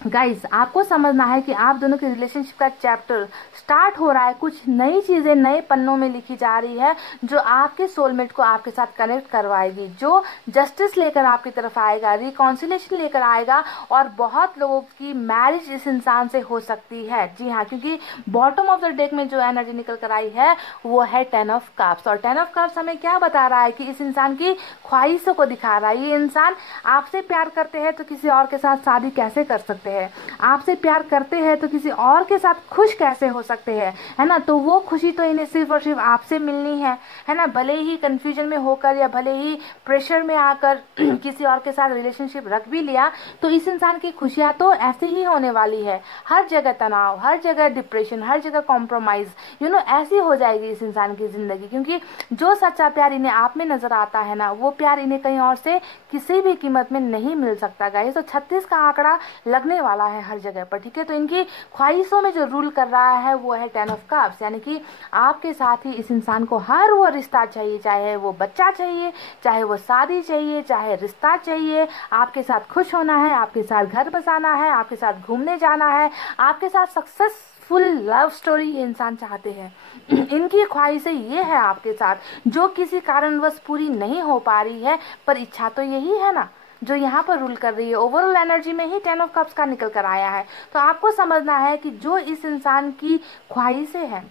गाइस आपको समझना है कि आप दोनों के रिलेशनशिप का चैप्टर स्टार्ट हो रहा है, कुछ नई चीजें नए पन्नों में लिखी जा रही है जो आपके सोलमेट को आपके साथ कनेक्ट करवाएगी, जो जस्टिस लेकर आपकी तरफ आएगा, रिकॉन्सिलेशन लेकर आएगा और बहुत लोगों की मैरिज इस इंसान से हो सकती है। जी हाँ, क्योंकि बॉटम ऑफ द डेक में जो एनर्जी निकल कर आई है वो है 10 ऑफ कप्स, और 10 ऑफ कप्स हमें क्या बता रहा है कि इस इंसान की ख्वाहिशों को दिखा रहा है। ये इंसान आपसे प्यार करते हैं तो किसी और के साथ शादी कैसे कर सकते हैं, आपसे प्यार करते हैं तो किसी और के साथ खुश कैसे हो सकते हैं, है ना। तो वो खुशी तो इन्हें सिर्फ और सिर्फ आपसे मिलनी है ना। भले ही कंफ्यूजन में होकर या भले ही प्रेशर में आकर किसी और के साथ रिलेशनशिप रख भी लिया तो इस इंसान की खुशियां तो ऐसे ही होने वाली है। हर जगह तनाव, हर जगह डिप्रेशन, हर जगह कॉम्प्रोमाइज, ऐसी हो जाएगी इस इंसान की जिंदगी, क्योंकि जो सच्चा प्यार इन्हें आप में नजर आता है ना, वो प्यार इन्हें कहीं और से किसी भी कीमत में नहीं मिल सकता गाइस। तो 36 का आंकड़ा लगने वाला है हर जगह पर, ठीक है। तो इनकी ख्वाहिशों में जो रूल कर रहा है वो है 10 ऑफ कप्स, यानी कि आपके साथ ही इस इंसान को हर वो रिश्ता चाहिए, चाहे वो बच्चा चाहिए, चाहे वो शादी चाहिए, चाहे रिश्ता चाहिए, आपके साथ खुश होना है, आपके साथ घर बसाना है, आपके साथ घूमने जाना है, आपके साथ सक्सेसफुल लव स्टोरी ये इंसान चाहते हैं। इनकी ख्वाहिशें ये है आपके साथ, जो किसी कारणवश पूरी नहीं हो पा रही है, पर इच्छा तो यही है ना जो यहाँ पर रूल कर रही है। ओवरऑल एनर्जी में ही 10 ऑफ कप्स का निकल कर आया है। तो आपको समझना है कि जो इस इंसान की ख्वाहिशें हैं,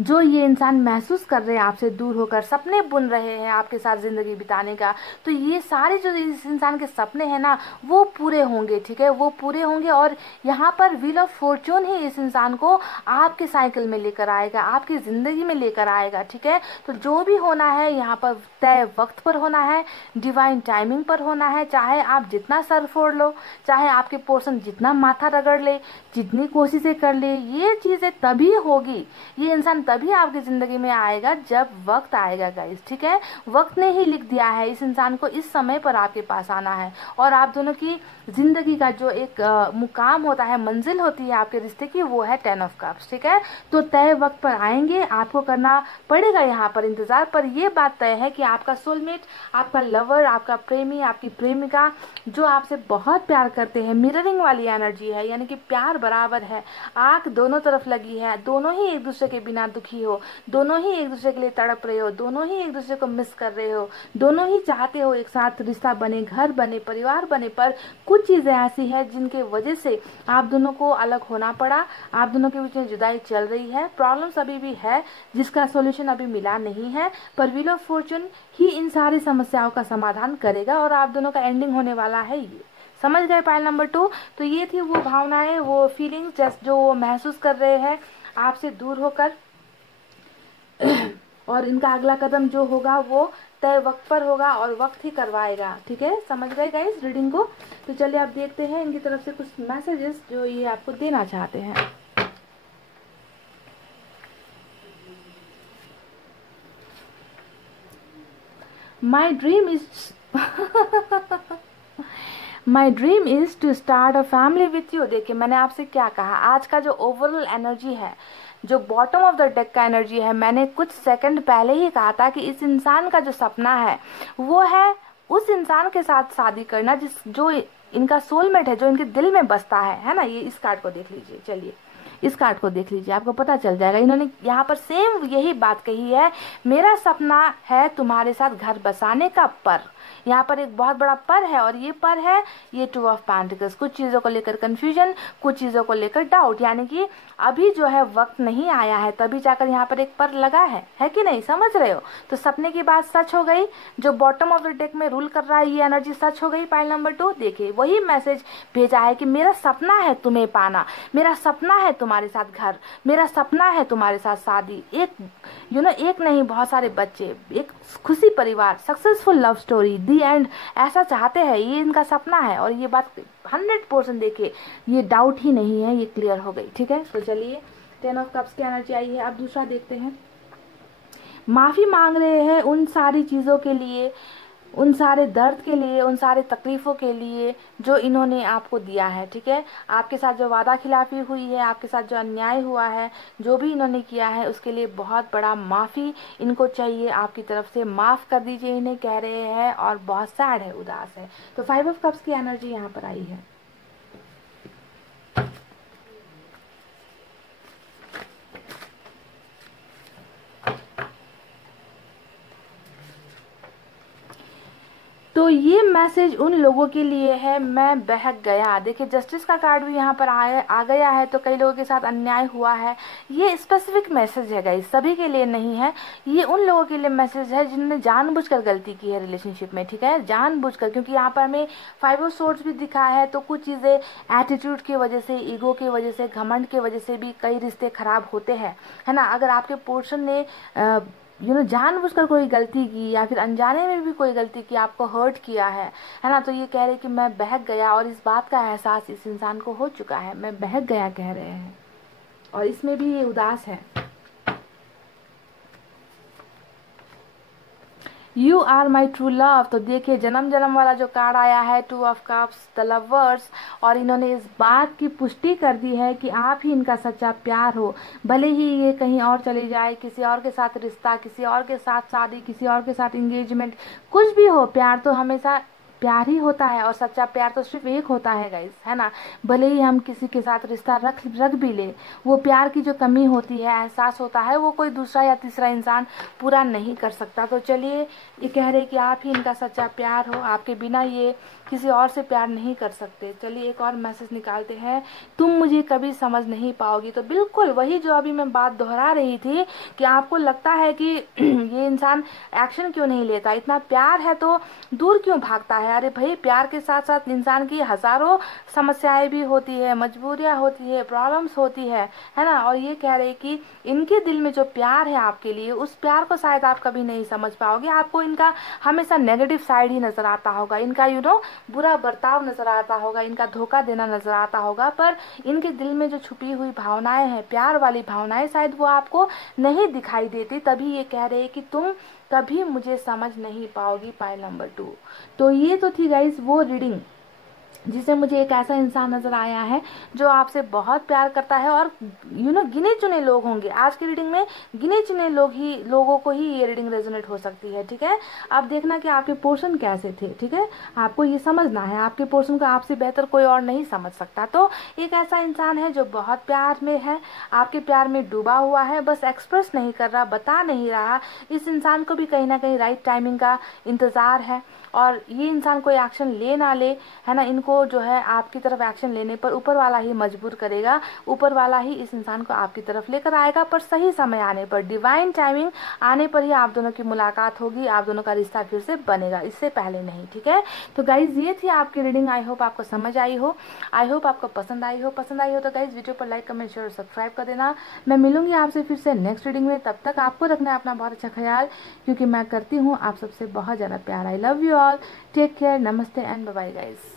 जो ये इंसान महसूस कर रहे हैं आपसे दूर होकर, सपने बुन रहे हैं आपके साथ जिंदगी बिताने का, तो ये सारे जो इस इंसान के सपने हैं ना वो पूरे होंगे, ठीक है, वो पूरे होंगे। और यहाँ पर व्हील ऑफ फॉर्चून ही इस इंसान को आपके साइकिल में लेकर आएगा, आपकी जिंदगी में लेकर आएगा, ठीक है। तो जो भी होना है यहाँ पर तय वक्त पर होना है, डिवाइन टाइमिंग पर होना है। चाहे आप जितना सर फोड़ लो, चाहे आपके पोर्सन जितना माथा रगड़ ले, जितनी कोशिशें कर ले, ये चीजें तभी होगी, ये इंसान तभी आपकी जिंदगी में आएगा जब वक्त आएगा गाइस, ठीक है। वक्त ने ही लिख दिया है इस इंसान को इस समय पर आपके पास आना है, और आप दोनों की जिंदगी का जो एक मुकाम होता है, मंजिल होती है आपके रिश्ते की, वो है 10 ऑफ कप्स, ठीक है। तो तय वक्त पर आएंगे, आपको करना पड़ेगा यहाँ पर इंतजार। पर ये बात तय है कि आपका सोलमेट, आपका लवर, आपका प्रेमी, आपकी प्रेमिका जो आपसे बहुत प्यार करते हैं, मिररिंग वाली एनर्जी है, यानी कि प्यार बराबर है, आंख दोनों तरफ लगी है, दोनों ही एक दूसरे के बिना दुखी हो, दोनों ही एक दूसरे के लिए तड़प रहे हो, दोनों ही एक दूसरे को मिस कर रहे हो, दोनों ही चाहते हो एक साथ रिश्ता बने, घर बने, परिवार बने। पर कुछ चीजें ऐसी है जिनके वजह से आप दोनों को अलग होना पड़ा, आप दोनों के बीच में जुदाई चल रही है, प्रॉब्लम्स अभी भी है जिसका सोल्यूशन अभी मिला नहीं है। पर व्हील ऑफ फॉर्चून ही इन सारी समस्याओं का समाधान करेगा और आप दोनों का एंडिंग होने वाला है। ये समझ गए पाइल नंबर 2। तो ये थी वो भावनाएं, वो फीलिंग्स जो वो महसूस कर रहे हैं आपसे दूर होकर और इनका अगला कदम जो होगा वो तय वक्त पर होगा और वक्त ही करवाएगा, ठीक है। समझ गए गाइस रीडिंग को। तो चलिए आप देखते हैं इनकी तरफ से कुछ मैसेजेस जो ये आपको देना चाहते हैं। My dream is to start a family with you। देखिए मैंने आपसे क्या कहा, आज का जो ओवरऑल एनर्जी है, जो बॉटम ऑफ द डेक का एनर्जी है, मैंने कुछ सेकंड पहले ही कहा था कि इस इंसान का जो सपना है वो है उस इंसान के साथ शादी करना जो इनका सोलमेट है, जो इनके दिल में बसता है ना। ये इस कार्ड को देख लीजिए, चलिए इस कार्ड को देख लीजिए, आपको पता चल जाएगा। इन्होंने यहाँ पर सेम यही बात कही है, मेरा सपना है तुम्हारे साथ घर बसाने का, पर यहाँ पर एक बहुत बड़ा पर है और ये पर है ये 2 ऑफ पेंटिकल्स। कुछ चीजों को लेकर कंफ्यूजन, कुछ चीजों को लेकर डाउट, यानी कि अभी जो है वक्त नहीं आया है, तभी जाकर यहाँ पर एक पर लगा है कि नहीं, समझ रहे हो। तो सपने की बात सच हो गई, जो बॉटम ऑफ द डेक में रूल कर रहा है ये एनर्जी सच हो गई। पाइल नंबर 2 देखिए वही मैसेज भेजा है कि मेरा सपना है तुम्हें पाना, मेरा सपना है तुम्हारे साथ घर, मेरा सपना है तुम्हारे साथ शादी, एक एक नहीं बहुत सारे बच्चे, एक खुशी परिवार, successful love story, the and, ऐसा चाहते हैं, ये इनका सपना है। और ये बात 100% देखिए, ये डाउट ही नहीं है, ये क्लियर हो गई, ठीक है। तो चलिए 10 ऑफ कप्स की एनर्जी आई है। अब दूसरा देखते हैं, माफी मांग रहे हैं उन सारी चीजों के लिए, उन सारे दर्द के लिए, उन सारे तकलीफों के लिए जो इन्होंने आपको दिया है, ठीक है। आपके साथ जो वादा खिलाफी हुई है, आपके साथ जो अन्याय हुआ है, जो भी इन्होंने किया है उसके लिए बहुत बड़ा माफी इनको चाहिए आपकी तरफ से, माफ कर दीजिए इन्हें कह रहे हैं, और बहुत सैड है, उदास है। तो 5 ऑफ कप्स की एनर्जी यहाँ पर आई है। ये मैसेज उन लोगों के लिए है, मैं बहक गया। देखिए जस्टिस का कार्ड भी यहाँ पर आ गया है, तो कई लोगों के साथ अन्याय हुआ है। ये स्पेसिफिक मैसेज है गाइस, सभी के लिए नहीं है। ये उन लोगों के लिए मैसेज है जिन्होंने जानबूझकर गलती की है रिलेशनशिप में, ठीक है, जानबूझकर। क्योंकि यहाँ पर हमें 5 ऑफ सोर्ड्स भी दिखा है, तो कुछ चीजें एटीट्यूड की वजह से, ईगो की वजह से, घमंड की वजह से भी कई रिश्ते खराब होते हैं, है ना। अगर आपके पोर्शन ने जानबूझकर कोई गलती की या फिर अनजाने में भी कोई गलती की, आपको हर्ट किया है ना, तो ये कह रहे कि मैं बहक गया, और इस बात का एहसास इस इंसान को हो चुका है। मैं बहक गया कह रहे हैं, और इसमें भी ये उदास है। You are my true love. तो देखिए जन्म जन्म वाला जो कार्ड आया है, 2 ऑफ कप्स, द लवर्स, और इन्होंने इस बात की पुष्टि कर दी है कि आप ही इनका सच्चा प्यार हो। भले ही ये कहीं और चली जाए, किसी और के साथ रिश्ता, किसी और के साथ शादी, किसी और के साथ एंगेजमेंट, कुछ भी हो, प्यार तो हमेशा प्यार ही होता है, और सच्चा प्यार तो सिर्फ एक होता है गाइस, है ना। भले ही हम किसी के साथ रिश्ता रख भी ले, वो प्यार की जो कमी होती है, एहसास होता है, वो कोई दूसरा या तीसरा इंसान पूरा नहीं कर सकता। तो चलिए, ये कह रहे कि आप ही इनका सच्चा प्यार हो, आपके बिना ये किसी और से प्यार नहीं कर सकते। चलिए एक और मैसेज निकालते हैं। तुम मुझे कभी समझ नहीं पाओगी। तो बिल्कुल वही जो अभी मैं बात दोहरा रही थी कि आपको लगता है कि ये इंसान एक्शन क्यों नहीं लेता, इतना प्यार है तो दूर क्यों भागता है। अरे भाई, प्यार के साथ साथ इंसान की हजारों समस्याएं भी होती है, मजबूरियां होती है, प्रॉब्लम्स होती है ना। और ये कह रहे कि इनके दिल में जो प्यार है आपके लिए, उस प्यार को शायद आप कभी नहीं समझ पाओगे। आपको इनका हमेशा नेगेटिव साइड ही नजर आता होगा, इनका बुरा बर्ताव नजर आता होगा, इनका धोखा देना नजर आता होगा। पर इनके दिल में जो छुपी हुई भावनाएं हैं, प्यार वाली भावनाएं, शायद वो आपको नहीं दिखाई देती। तभी ये कह रहे हैं कि तुम कभी मुझे समझ नहीं पाओगी, पाइल नंबर 2। तो ये तो थी गाइस वो रीडिंग जिसे मुझे एक ऐसा इंसान नजर आया है जो आपसे बहुत प्यार करता है, और गिने चुने लोग होंगे आज की रीडिंग में, गिने चुने लोगों को ही ये रीडिंग रेजोनेट हो सकती है, ठीक है। अब देखना कि आपके पोर्शन कैसे थे, ठीक है, आपको ये समझना है, आपके पोर्शन को आपसे बेहतर कोई और नहीं समझ सकता। तो एक ऐसा इंसान है जो बहुत प्यार में है, आपके प्यार में डूबा हुआ है, बस एक्सप्रेस नहीं कर रहा, बता नहीं रहा। इस इंसान को भी कहीं ना कहीं राइट टाइमिंग का इंतजार है, और ये इंसान कोई एक्शन ले ना ले, है ना, इनको जो है आपकी तरफ एक्शन लेने पर ऊपर वाला ही मजबूर करेगा, ऊपर वाला ही इस इंसान को आपकी तरफ लेकर आएगा। पर सही समय आने पर, डिवाइन टाइमिंग आने पर ही आप दोनों की मुलाकात होगी, आप दोनों का रिश्ता फिर से बनेगा, इससे पहले नहीं, ठीक है। तो गाइज ये थी आपकी रीडिंग, आई होप आपको समझ आई हो, आई होप आपको पसंद आई हो। तो गाइज वीडियो पर लाइक, कमेंट, शेयर और सब्सक्राइब कर देना। मैं मिलूंगी आपसे फिर से नेक्स्ट रीडिंग में, तब तक आपको रखना है अपना बहुत अच्छा ख्याल, क्योंकि मैं करती हूँ आप सबसे बहुत ज्यादा प्यार। I love you all, take care, नमस्ते एंड बाय बाय गाइज।